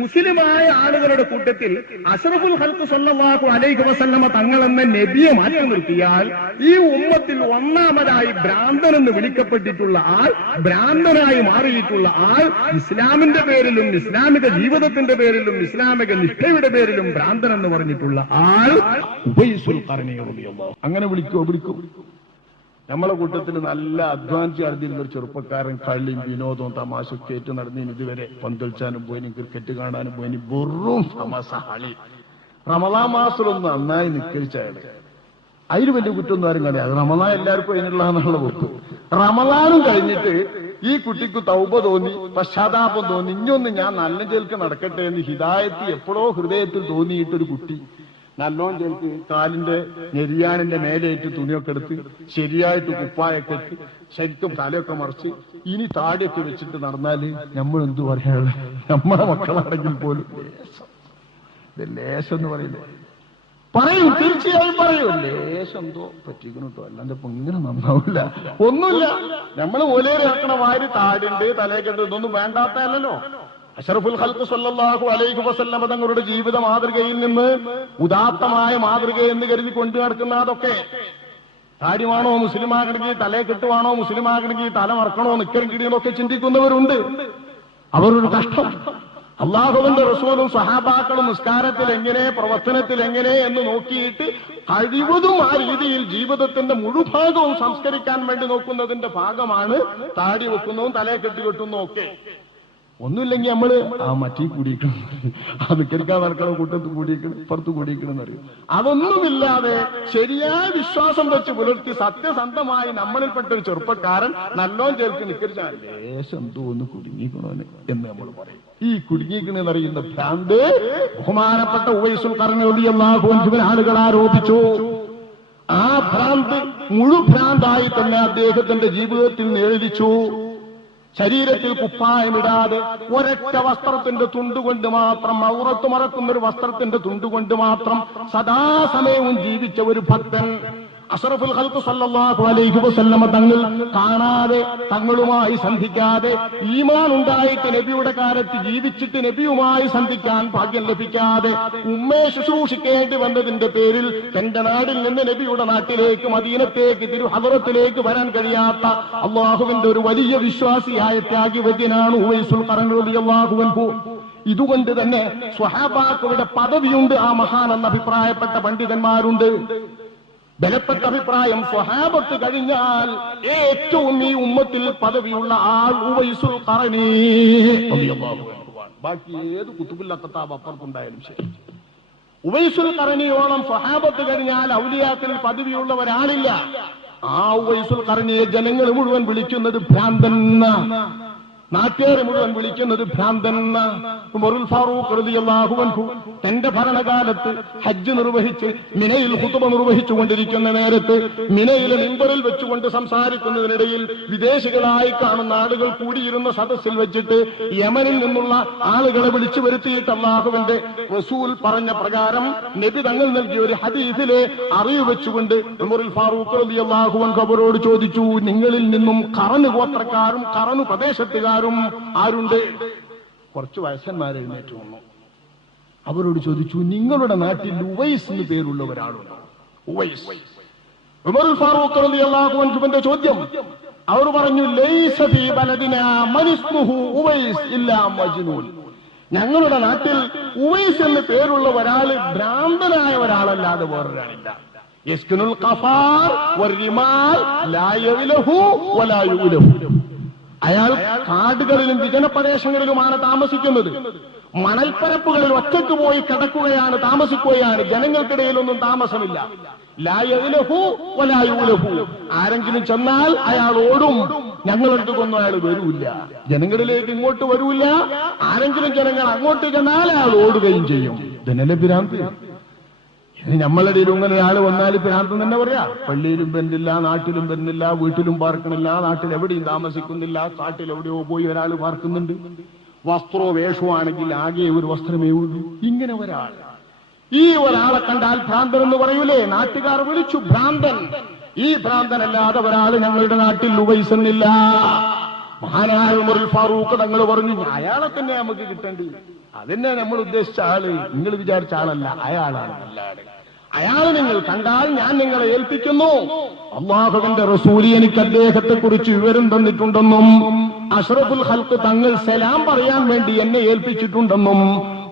മുസ്ലിമായ ആളുകളുടെ കൂട്ടത്തിൽ അഷ്റഫുൽ ഖൽഖ് സ്വല്ലല്ലാഹു അലൈഹി വസല്ലമ തങ്ങളെന്ന നബിയെ മാറ്റി നിർത്തിയാൽ ഈ ഉമ്മത്തിൽ ഒന്നാമതായി ഭ്രാന്തനെന്ന് വിളിക്കപ്പെട്ടിട്ടുള്ള ആൾ, ഭ്രാന്തനായി മാറിയിട്ടുള്ള ആൾ, ഇസ്ലാമിന്റെ പേരിലും ഇസ്ലാമിക ജീവിതത്തിന്റെ പേരിലും ഇസ്ലാമിക നിഷ്ഠയുടെ പേരിലും ഭ്രാന്തനെന്ന് പറഞ്ഞിട്ടുള്ള ആൾ ഉവൈസുൽ ഖറനി റളിയല്ലാഹു. അങ്ങനെ വിളിക്കും. നമ്മളെ കൂട്ടത്തിൽ നല്ല അധ്വാനിച്ച് നടന്നിരുന്ന ഒരു ചെറുപ്പക്കാരൻ കളിയും വിനോദവും തമാശയൊക്കെ ഏറ്റു നടന്നതിന് ഇതുവരെ പന്തളിച്ചാനും പോയിനും ക്രിക്കറ്റ് കാണാനും പോയിന് വെറും തമാശ കളി. റമളാൻ മാസത്തിലൊന്ന് നന്നായി നിക്കരിച്ചാണ്. അതിന് വലിയ കുറ്റൊന്നും ആരും കളി. അത് റമളാൻ എല്ലാവർക്കും അതിനുള്ളതെന്നുള്ള വെപ്പ്. റമളാനും കഴിഞ്ഞിട്ട് ഈ കുട്ടിക്ക് തൗബ തോന്നി, പശ്ചാത്താപം തോന്നി, ഇനിയൊന്ന് ഞാൻ നല്ല ചേൽക്ക് നടക്കട്ടെ എന്ന് ഹിദായത്ത് എപ്പോഴോ ഹൃദയത്തിൽ തോന്നിയിട്ടൊരു കുട്ടി നല്ലോണം ചേർക്ക് കാലിന്റെ നെരിയാണിന്റെ മേലേറ്റ് തുണിയൊക്കെ എടുത്ത് ശരിയായിട്ട് കുപ്പായൊക്കെ ഇട്ട് ശരിക്കും തലയൊക്കെ മറിച്ച് ഇനി താടിയൊക്കെ വെച്ചിട്ട് നടന്നാല് നമ്മൾ എന്തു പറയാനുള്ള, നമ്മളെ മക്കളാണെങ്കിൽ പോലും ലേശം എന്ന് പറയില്ലേ, പറയും, തീർച്ചയായും പറയും, ലേശം എന്തോ പറ്റിക്കണോ അല്ലാണ്ട് ഇപ്പൊ ഇങ്ങനെ നന്നാവില്ല. ഒന്നുമില്ല, നമ്മൾ ഒലേറിയാക്കണ വാരി താടിണ്ട് തലയൊക്കെ ഇതൊന്നും വേണ്ടാത്തല്ലോ. അഷ്റഫുൽ ഖൽഖ് സ്വല്ലല്ലാഹു അലൈഹി വസല്ലമ തങ്ങളുടെ ജീവിത മാതൃകയിൽ നിന്ന് ഉദാത്തമായ മാതൃക എന്ന് കരുതി കൊണ്ടു നടക്കുന്ന അതൊക്കെ താടിമാണോ മുസ്ലിമാകണമെങ്കിൽ തലയെ കെട്ടുവാണോ മുസ്ലിമാകണമെങ്കിൽ തല മറക്കണോ നിക്കറും കിടിയെന്നൊക്കെ ചിന്തിക്കുന്നവരുണ്ട്. അവരൊരു കഷ്ടം. അള്ളാഹുവിന്റെ റസൂലും സഹാബാക്കളും നിസ്കാരത്തിൽ എങ്ങനെ, പ്രവർത്തനത്തിൽ എങ്ങനെ എന്ന് നോക്കിയിട്ട് കഴിവതും ആ രീതിയിൽ ജീവിതത്തിന്റെ മുഴുഭാഗവും സംസ്കരിക്കാൻ വേണ്ടി നോക്കുന്നതിന്റെ ഭാഗമാണ് താടി വെക്കുന്നതും തലയെ കെട്ടികെട്ടുന്നതും ഒക്കെ. ഒന്നുമില്ലെങ്കിൽ നമ്മള് ആ മറ്റേ കൂടിയിക്കണം, ആ നിക്കരിക്കാൻ നടക്കണ കൂട്ടത്ത് കൂടിയിക്കണം, ഇപ്പുറത്ത് കൂടിയിക്കണം അറിയും. അതൊന്നുമില്ലാതെ ശരിയായ വിശ്വാസം വെച്ച് പുലർത്തി സത്യസന്ധമായി നമ്മളിൽപ്പെട്ട ഒരു ചെറുപ്പക്കാരൻ നല്ലോം ചേർക്ക് നിക്കരിച്ചാൽ ലേശം എന്തോ ഒന്ന് കുടുങ്ങിക്കണോന് എന്ന് നമ്മൾ പറയും. ഈ കുടുങ്ങിക്കണെന്നറിയുന്ന ഭ്രാന്ത് ബഹുമാനപ്പെട്ട ഉവൈസുൽ ഖറനി റളിയല്ലാഹു അൻഹു ആളുകൾ ആരോപിച്ചു. ആ ഭ്രാന്ത് മുഴുഭ്രാന്തായി തന്നെ അദ്ദേഹത്തിന്റെ ജീവിതത്തിൽ നേടിച്ചു. ശരീരത്തിൽ കുപ്പായമിടാതെ ഒരൊറ്റ വസ്ത്രത്തിന്റെ തുണ്ടുകൊണ്ട് മാത്രം, ഔറത്ത് മറക്കുന്ന ഒരു വസ്ത്രത്തിന്റെ തുണ്ടുകൊണ്ട് മാത്രം സദാസമയവും ജീവിച്ച ഒരു ഭക്തൻ അഷ്റഫുൽ ഖൽഖ് സ്വല്ലല്ലാഹു അലൈഹി വസല്ലമ തങ്ങൾ കാണാതെ, തങ്ങളുമായി സന്ധിക്കാതെ, ഈമാൻ ഉണ്ടായിട്ട് നബിയുടെ കാലത്ത് ജീവിച്ചിട്ട് നബിയുമായി സന്ധിക്കാൻ ഭാഗ്യം ലഭിക്കാതെ ഉമ്മയെ ശുശ്രൂഷിക്കേണ്ടി വന്നതിന്റെ പേരിൽ തന്റെ നാടിൽ നിന്ന് നബിയുടെ നാട്ടിലേക്ക്, മദീനത്തേക്ക്, തിരുഹദറത്തിലേക്ക് വരാൻ കഴിയാത്ത അള്ളാഹുവിന്റെ ഒരു വലിയ വിശ്വാസിയായ ത്യാഗിവര്യനാണ് ഉവൈസുൽ ഖറനി റളിയല്ലാഹു അൻഹു. ഇതുകൊണ്ട് തന്നെ സ്വഹാബാക്കളുടെ പദവിയുണ്ട് ആ മഹാൻ എന്ന് അഭിപ്രായപ്പെട്ട പണ്ഡിതന്മാരുണ്ട്. ബലപ്പെട്ട അഭിപ്രായം, സ്വഹാബത്ത് കഴിഞ്ഞാൽ ഏറ്റവും ഈ ഉമ്മത്തിൽ പദവിയുള്ള ആൾ ഉവൈസുൽ ഖറനി റളിയല്ലാഹു അൻഹു. ബാക്കി ഏത് കുതുബുൽ അഖ്താബ് അപ്പുറത്തുണ്ടായാലും ശരി, ഉവൈസുൽ ഖറനിയോളം സ്വഹാബത്ത് കഴിഞ്ഞാൽ ഔലിയാക്കളിൽ പദവിയുള്ള ഒരാളില്ല. ആ ഉവൈസുൽ ഖറനിയെ ജനങ്ങൾ മുഴുവൻ വിളിക്കുന്നത് ഭ്രാന്തൻ. നാട്ടുകാരെ മുഴുവൻ വിളിക്കുന്നത് ഭ്രാന്തൻ. ഉമറുൽ ഫാറൂഖ് റളിയല്ലാഹു അൻഹു തന്റെ ഭരണകാലത്ത് ഹജ്ജ് നിർവഹിച്ച് മിനയിൽ ഖുതുബ നിർവഹിച്ചുകൊണ്ടിരിക്കുന്ന നേരത്ത് മിനയിലെ മിമ്പറിൽ വെച്ചുകൊണ്ട് സംസാരിക്കുന്നതിനിടയിൽ വിദേശികളായി കാണുന്ന ആളുകൾ കൂടിയിരുന്ന സദസ്സിൽ വെച്ചിട്ട് യമനിൽ നിന്നുള്ള ആളുകളെ വിളിച്ചു വരുത്തിയിട്ട് അല്ലാഹുവിന്റെ റസൂൽ പറഞ്ഞ പ്രകാരം നബി തങ്ങൾ നൽകിയ ഒരു ഹദീസിലെ അറിവ് വെച്ചുകൊണ്ട് ഉമറുൽ ഫാറൂഖ് റളിയല്ലാഹു അൻഹു അവരോട് ചോദിച്ചു, നിങ്ങളിൽ നിന്നും ഖറന് ഗോത്രക്കാരും ഖറന് പ്രദേശത്തുകാരും ആരുണ്ട്? കുറച്ച് വയസ്സന്മാരെ എഴുന്നേറ്റ് വന്നു. അവരോട് ചോദിച്ചു, നിങ്ങളുടെ നാട്ടിൽ ഉവൈസ് എന്ന് പേരുള്ള ഒരാളുണ്ടോ? ഉവൈസ്. ഉമർ ഫാറൂഖ് റളിയല്ലാഹു അൻഹുവിന്റെ ചോദ്യം. അവർ പറഞ്ഞു, ലൈസ ഫീ ബലദിനാ മൻ ഇസ്മുഹു ഉവൈസ് ഇല്ലാ മജ്നൂൻ. ഞങ്ങളുടെ നാട്ടിൽ ഉവൈസ് എന്ന് പേരുള്ള ഒരാൾ ഭ്രാന്തനായ ഒരാളല്ലാതെ വേറൊരാളില്ല. യസ്കുനുൽ ഖഫാർ വറിമാൽ ലാ യലഹു വലാ യുലഹു. അയാൾ കാടുകളിലും വിജനപ്രദേശങ്ങളിലുമാണ് താമസിക്കുന്നത്. മണൽപ്പരപ്പുകളിൽ ഒറ്റയ്ക്ക് പോയി കിടക്കുകയാണ്, താമസിക്കുകയാണ്. ജനങ്ങൾക്കിടയിലൊന്നും താമസമില്ല. ലാ യലഹു വലാ യുലഹു. ആരെങ്കിലും ചെന്നാൽ അയാൾ ഓടും. ഞങ്ങളെടുത്തൊന്നും അയാൾ വരൂല്ല, ജനങ്ങളിലേക്ക് ഇങ്ങോട്ട് വരൂല്ല. ആരെങ്കിലും ജനങ്ങൾ അങ്ങോട്ട് ചെന്നാൽ അയാൾ ഓടുകയും ചെയ്യും. ഇതിനല്ലേ ഭ്രാന്ത്? നമ്മളുടെ ഇടയിൽ ഇങ്ങനെ ഒരാൾ വന്നാൽ ഭ്രാന്ത് തന്നെ പറയാ. പള്ളിയിലും വരുന്നില്ല, നാട്ടിലും വരുന്നില്ല, വീട്ടിലും പാർക്കണില്ല, നാട്ടിൽ എവിടെയും താമസിക്കുന്നില്ല, കാട്ടിൽ എവിടെയോ പോയി ഒരാൾ പാർക്കുന്നുണ്ട്. വസ്ത്രോ വേഷമോ ആണെങ്കിൽ ആകെ ഒരു വസ്ത്രമേ ഉള്ളൂ. ഇങ്ങനെ ഒരാൾ, ഈ ഒരാളെ കണ്ടാൽ ഭ്രാന്തൻ എന്ന് പറയൂലേ? നാട്ടുകാർ വിളിച്ചു ഭ്രാന്തൻ. ഈ ഭ്രാന്തനല്ലാതെ ഒരാൾ ഞങ്ങളുടെ നാട്ടിൽ ഉവൈസെന്നില്ല. മഹാനായ ഉമറുൽ ഫാറൂഖ് തങ്ങൾ പറഞ്ഞു, അയാളെ തന്നെ നമുക്ക് കിട്ടേണ്ടി. അതന്നെ നമ്മൾ ഉദ്ദേശിച്ച ആള്, നിങ്ങൾ വിചാരിച്ച ആളല്ല, അയാളാണ് നല്ലയാള്. അയാളെ നിങ്ങൾ കണ്ടാൽ ഞാൻ നിങ്ങളെ ഏൽപ്പിക്കുന്നു. അല്ലാഹുവിന്റെ റസൂൽ എനിക്ക് അദ്ദേഹത്തെ കുറിച്ച് വിവരം തന്നിട്ടുണ്ടെന്നും അഷ്റഫുൽ ഖൽഖ് തങ്ങൾ സലാം പറയാൻ വേണ്ടി എന്നെ ഏൽപ്പിച്ചിട്ടുണ്ടെന്നും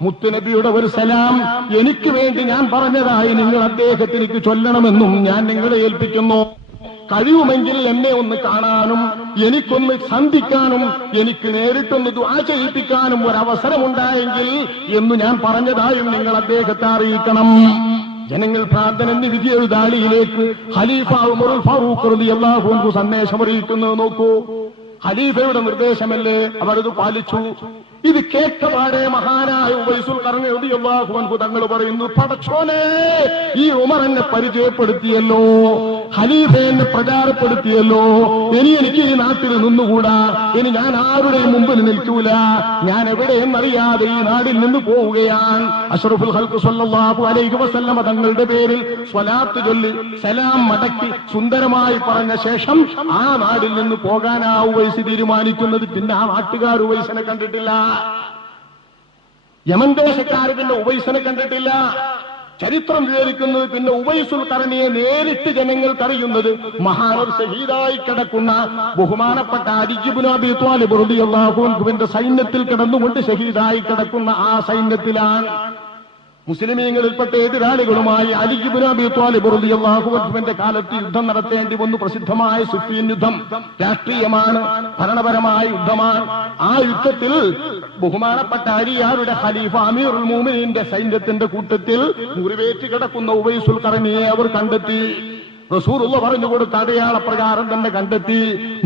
മുത്തുനബിയുടെ ഒരു സലാം എനിക്ക് വേണ്ടി ഞാൻ പറഞ്ഞതായി നിങ്ങൾ അദ്ദേഹത്തിലേക്ക് ചൊല്ലണമെന്നും ഞാൻ നിങ്ങളെ ഏൽപ്പിക്കുന്നു. കഴിയുമെങ്കിൽ എന്നെ ഒന്ന് കാണാനും എനിക്കൊന്ന് സന്ധിക്കാനും എനിക്ക് നേരിട്ടൊന്ന് ദുആ ചെയ്യിപ്പിക്കാനും ഒരവസരമുണ്ടായെങ്കിൽ എന്ന് ഞാൻ പറഞ്ഞതായും നിങ്ങൾ അദ്ദേഹത്തെ അറിയിക്കണം. ജനങ്ങൾ പ്രാർത്ഥന വിധി എഴുതാളിയിലേക്ക് ഖലീഫ ഉമറുൽ ഫാറൂഖ് റളിയല്ലാഹു അൻഹു സന്ദേശം അറിയിക്കുന്നത് നോക്കൂ. ഖലീഫയുടെ നിർദ്ദേശമല്ലേ, അവരത് പാലിച്ചു. ഇത് കേട്ടപാടെ മഹാനായ ഉവൈസുൽ ഖർനി റളിയല്ലാഹു അൻഹു തങ്ങൾ പറയുന്നു, പടച്ചോനെ, ഈ ഉമർ എന്നെ പരിചയപ്പെടുത്തിയല്ലോ, ഖലീഫ എന്നെ പ്രചാരപ്പെടുത്തിയല്ലോ. ഇനി എനിക്ക് ഈ നാട്ടിൽ നിന്നുകൂടാ, ഇനി ഞാൻ ആരുടെയും മുമ്പിൽ നിൽക്കൂല, ഞാൻ എവിടെയെന്നറിയാതെ ഈ നാടിൽ നിന്ന് പോവുകയാണ്. അഷ്റഫുൽ ഖൽഖ് സ്വല്ലല്ലാഹു അലൈഹി വസല്ലമ തങ്ങളുടെ പേരിൽ സ്വലാത്ത് ചൊല്ലി സലാം മടക്കി സുന്ദരമായി പറഞ്ഞ ശേഷം ആ നാടിൽ നിന്ന് പോകാനാ ഉവൈസ് തീരുമാനിക്കുന്നത്. പിന്നെ ആ നാട്ടുകാർ ഉവൈസിനെ കണ്ടിട്ടില്ല, യമൻ ദേശക്കാർ പിന്നെ ഉവൈസിനെ കണ്ടിട്ടില്ല. ചരിത്രം വിവരിക്കുന്നത് പിന്നെ ഉവൈസുൽ ഖർനിയെ നേരിട്ട് ജനങ്ങൾക്കറിയുന്നത് മഹാനർ ഷഹീദായി കിടക്കുന്ന ബഹുമാനപ്പെട്ട അലി ഇബ്നു അബീ ത്വാലിബ് റളിയല്ലാഹു അൻഹുവിന്റെ സൈന്യത്തിൽ കിടന്നുകൊണ്ട് ഷഹീദായി കിടക്കുന്ന ആ സൈന്യത്തിലാണ്. മുസ്ലിമീങ്ങളിൽപ്പെട്ട എതിരാളികളുമായി അലി ഇബ്നു അബീ ത്വാലിബ് റളിയല്ലാഹു അൻഹുവിന്റെ കാലത്ത് യുദ്ധം നടത്തേണ്ടി വന്നു. പ്രസിദ്ധമായ സിഫീൻ യുദ്ധം രാഷ്ട്രീയമാണ്, ഭരണപരമായ യുദ്ധമാണ്. ആ യുദ്ധത്തിൽ ബഹുമാനപ്പെട്ട അലിയാരുടെ ഖലീഫ അമീറുൽ മുഅ്മിനീന്റെ സൈന്യത്തിന്റെ കൂട്ടത്തിൽ മുറിവേറ്റ് കിടക്കുന്ന ഉവൈസുൽ ഖർനിയെ അവർ കണ്ടെത്തി. റസൂലുള്ള പറഞ്ഞു കൊടുത്ത അടയാളപ്രകാരം തന്നെ കണ്ടെത്തി.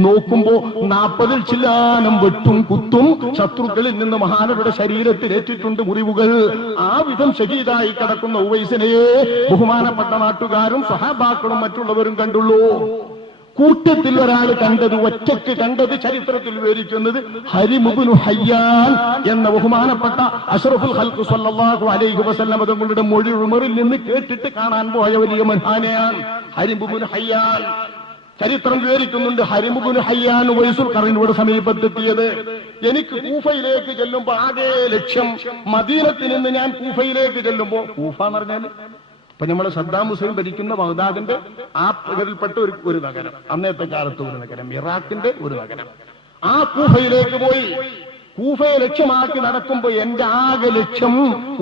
നോക്കുമ്പോ 40 ചില്ലാനം വെട്ടും കുത്തും ശത്രുക്കളിൽ നിന്ന് മഹാനരുടെ ശരീരത്തിലേറ്റിട്ടുണ്ട് മുറിവുകൾ. ആ വിധം ഷഹീദായി കിടക്കുന്ന ഉവൈസിനെയെ ബഹുമാനപ്പെട്ട നാട്ടുകാരും സഹാബാക്കളും മറ്റുള്ളവരും കണ്ടുള്ളൂ. കൂട്ടത്തിൽ ഒരാൾ കണ്ടത്, ഒറ്റയ്ക്ക് കണ്ടത് ചരിത്രത്തിൽ വിവരിക്കുന്നത് ഹരിം ഇബ്നു ഹയ്യാൻ എന്ന ബഹുമാനപ്പെട്ട അഷ്റഫുൽ ഖൽഖ് സ്വല്ലല്ലാഹു അലൈഹി വസല്ലം തങ്ങളുടെ മൊഴി ഉമറിൽ നിന്ന് കേട്ടിട്ട് കാണാൻ പോയ വലിയ മഹാനെയാണ് ഹരിം ഇബ്നു ഹയ്യാൻ. ചരിത്രം വിവരിക്കുന്നുണ്ട്, ഹരിം ഇബ്നു ഹയ്യാൻ ഉവൈസുൽ ഖർനിയുടെ സമീപത്തെത്തിയത്. എനിക്ക് കൂഫയിലേക്ക് ചെല്ലുമ്പോ ആകെ ലക്ഷ്യം മദീനത്തിൽ നിന്ന് ഞാൻ കൂഫയിലേക്ക് ചെല്ലുമ്പോ, കൂഫ എന്ന് പറഞ്ഞാൽ ഇപ്പൊ നമ്മളെ സദ്ദാം ഹുസൈൻ ഭരിക്കുന്ന ബഗ്ദാദിന്റെ ആ നഗരത്തിൽപ്പെട്ട ഒരു നഗരം, അന്നത്തെ കാലത്ത് ഒരു നഗരം, ഇറാഖിന്റെ ഒരു നഗരം. ആ കൂഫയിലേക്ക് പോയി. കൂഫയെ ലക്ഷ്യമാക്കി നടക്കുമ്പോ എന്റെ ആകെ ലക്ഷ്യം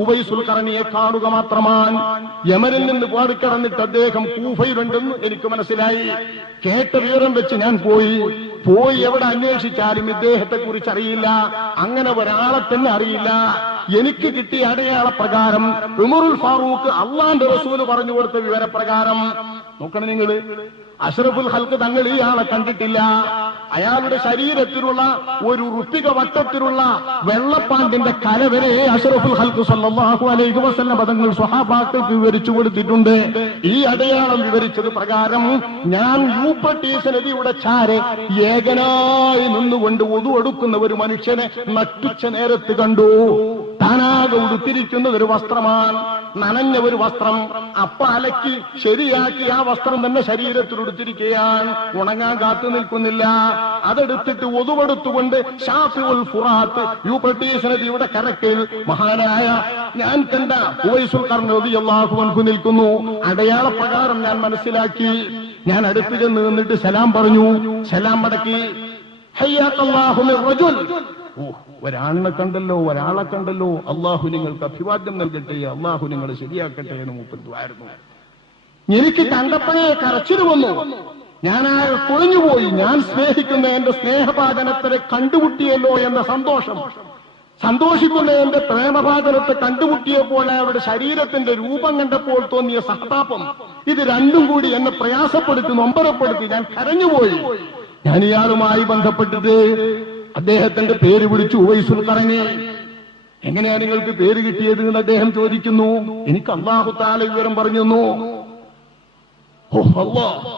ഉവൈസുൽ ഖർനിയെ കാണുക മാത്രമാണ്. യമനിൽ നിന്ന് പാടിക്കടന്നിട്ട് അദ്ദേഹം കൂഫയിലുണ്ടെന്ന് എനിക്ക് മനസ്സിലായി. കേട്ട വിവരം വെച്ച് ഞാൻ പോയി എവിടെ അന്വേഷിച്ചാലും ഇദ്ദേഹത്തെ കുറിച്ച് അറിയില്ല, അങ്ങനെ ഒരാളെ തന്നെ അറിയില്ല. എനിക്ക് കിട്ടിയ അടയാളപ്രകാരം ഉമറുൽ ഫാറൂഖ് അള്ളാന്റെ റസൂൽ പറഞ്ഞു കൊടുത്ത വിവരപ്രകാരം നോക്കണം നിങ്ങൾ. അഷ്റഫുൽ ഖൽഖ് തങ്ങൾ ഇയാളെ കണ്ടിട്ടില്ല. അയാളുടെ ശരീരത്തിലുള്ള ഒരു റുപ്പിക വട്ടത്തിലുള്ള വെള്ളപ്പാണ്ടിന്റെ കല വരെ അഷ്റഫുൽ ഖൽഖ് സല്ലല്ലാഹു അലൈഹി വസല്ലം തങ്ങൾ സ്വഹാബാക്കൾക്ക് വിവരിച്ചു കൊടുത്തിട്ടുണ്ട്. ഈ അടയാളം വിവരിച്ചത് പ്രകാരം ഞാൻ യൂഫ്രട്ടീസ് നദിയുടെ ചാരെ ഏകനായി നിന്നുകൊണ്ട് വുദു എടുക്കുന്ന ഒരു മനുഷ്യനെ നട്ടുച്ച നേരത്ത് കണ്ടു. താനാകെ ഉടുത്തിരിക്കുന്നത് ഒരു വസ്ത്രമാണ്, നനഞ്ഞ ഒരു വസ്ത്രം. അപ്പ അലക്കി ശരിയാക്കി ആ വസ്ത്രം തന്നെ ശരീരത്തിൽ ഉടുത്തിരിക്കുകയാണ്, ഉണങ്ങാൻ കാത്തു നിൽക്കുന്നില്ല. അതെടുത്തിട്ട് ഒതുവെടുത്തുകൊണ്ട് ഷാഫിഉൽ ഫുറാത്ത് യൂഫ്രട്ടീസ് നദിയുടെ കരക്കയിൽ മഹാനായ ഞാൻ കണ്ട ഉവൈസുൽ ഖർനി റളിയല്ലാഹു അൻഹു നിൽക്കുന്നു. അടയാളപ്രകാരം ഞാൻ മനസ്സിലാക്കി. ഞാൻ അടുത്ത് ചെന്ന് നിന്നിട്ട് സലാം പറഞ്ഞു. സലാം മടക്കി. ഹയ്യാക്കല്ലാഹു മിർ റജുൽ, ഒരാളിനെ കണ്ടല്ലോ, ഒരാളെ കണ്ടല്ലോ, അള്ളാഹു നിങ്ങൾക്ക് അഭിവാദ്യം നൽകട്ടെ, അള്ളാഹു നിങ്ങൾ ശരിയാക്കട്ടെ എന്ന് മൂപ്പർ ദുആയിരുന്നു. എനിക്ക് കണ്ടപ്പോഴേ കരച്ചിൽ വന്നു. ഞാനായ കുഴഞ്ഞുപോയി. ഞാൻ സ്നേഹിക്കുന്ന എന്റെ സ്നേഹഭാജനത്തെ കണ്ടുമുട്ടിയല്ലോ എന്ന സന്തോഷം, സന്തോഷിക്കുന്ന എന്റെ പ്രേമഭാജനത്തെ കണ്ടുമുട്ടിയപ്പോൾ അവരുടെ ശരീരത്തിന്റെ രൂപം കണ്ടപ്പോൾ തോന്നിയ സഹതാപം, ഇത് രണ്ടും കൂടി എന്നെ പ്രയാസപ്പെടുത്തി, നൊമ്പരപ്പെടുത്തി. ഞാൻ കരഞ്ഞുപോയി. ഞാൻ ഇയാളുമായി ബന്ധപ്പെട്ടിട്ട് അദ്ദേഹത്തിന്റെ പേര് വിളിച്ചു, ഉവൈസുൽ ഖർനി. എങ്ങനെയാ നിങ്ങൾക്ക് പേര് കിട്ടിയത് എന്ന് അദ്ദേഹം ചോദിക്കുന്നു. എനിക്ക് അല്ലാഹു തആല വിവരം പറഞ്ഞു തന്നു. ഓ അല്ലാഹ്,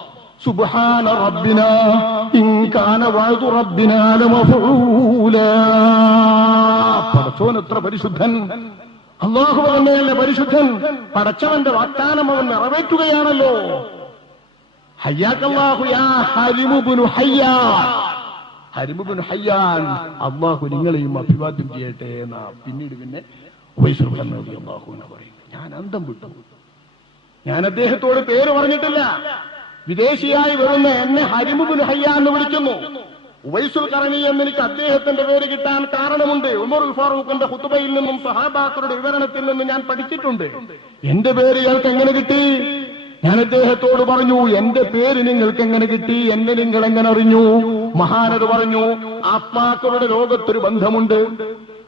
സുബ്ഹാന റബ്ബിനാ ഇൻ കാന വഅദു റബ്ബിനാ ലമഫഊലാ. പടച്ചോൻ എത്ര പരിശുദ്ധൻ! അല്ലാഹു തന്നെയല്ലേ പരിശുദ്ധൻ. പടച്ചവന്റെ വാഗ്ദാനം അവൻ നിറവേറ്റുകയാണല്ലോ. ഹയ്യാക്കല്ലാഹു യാ ഹരിമു ഇബ്നു ഹയ്യാൻ. ഹരിമു ഇബ്നു ഹയ്യാൻ, അല്ലാഹു നിങ്ങളെയും അഭിവാദ്യം ചെയ്യട്ടെ എന്നാ പിന്നീട് പിന്നെ ഉവൈസുൽ ഖർനി റളിയല്ലാഹു അൻഹു പറയും. ഞാൻ അന്തം വിട്ടു. ഞാൻ അദ്ദേഹത്തോട് പേര് പറഞ്ഞിട്ടില്ല. വിദേശിയായി വരുന്ന എന്നെ ഹരിമു ഇബ്നു ഹയ്യാൻ എന്ന് വിളിക്കുന്നു. ഉവൈസുൽ ഖർനി എന്ന് എനിക്ക് അദ്ദേഹത്തിന്റെ പേര് കിട്ടാൻ കാരണമുണ്ട്. ഉമറുൽ ഫാറൂഖിന്റെ ഖുതുബയിൽ നിന്നും സഹാബാക്കളുടെ വിവരണത്തിൽ നിന്നും ഞാൻ പഠിച്ചിട്ടുണ്ട്. എന്റെ പേര് ഇയാൾക്ക് എങ്ങനെ കിട്ടി? ഞാൻ അദ്ദേഹത്തോട് പറഞ്ഞു, എന്റെ പേര് നിങ്ങൾക്ക് എങ്ങനെ കിട്ടി? എന്നെ നിങ്ങൾ എങ്ങനെ അറിഞ്ഞു? മഹാനത് പറഞ്ഞു, ആത്മാക്കളുടെ ലോകത്തൊരു ബന്ധമുണ്ട്.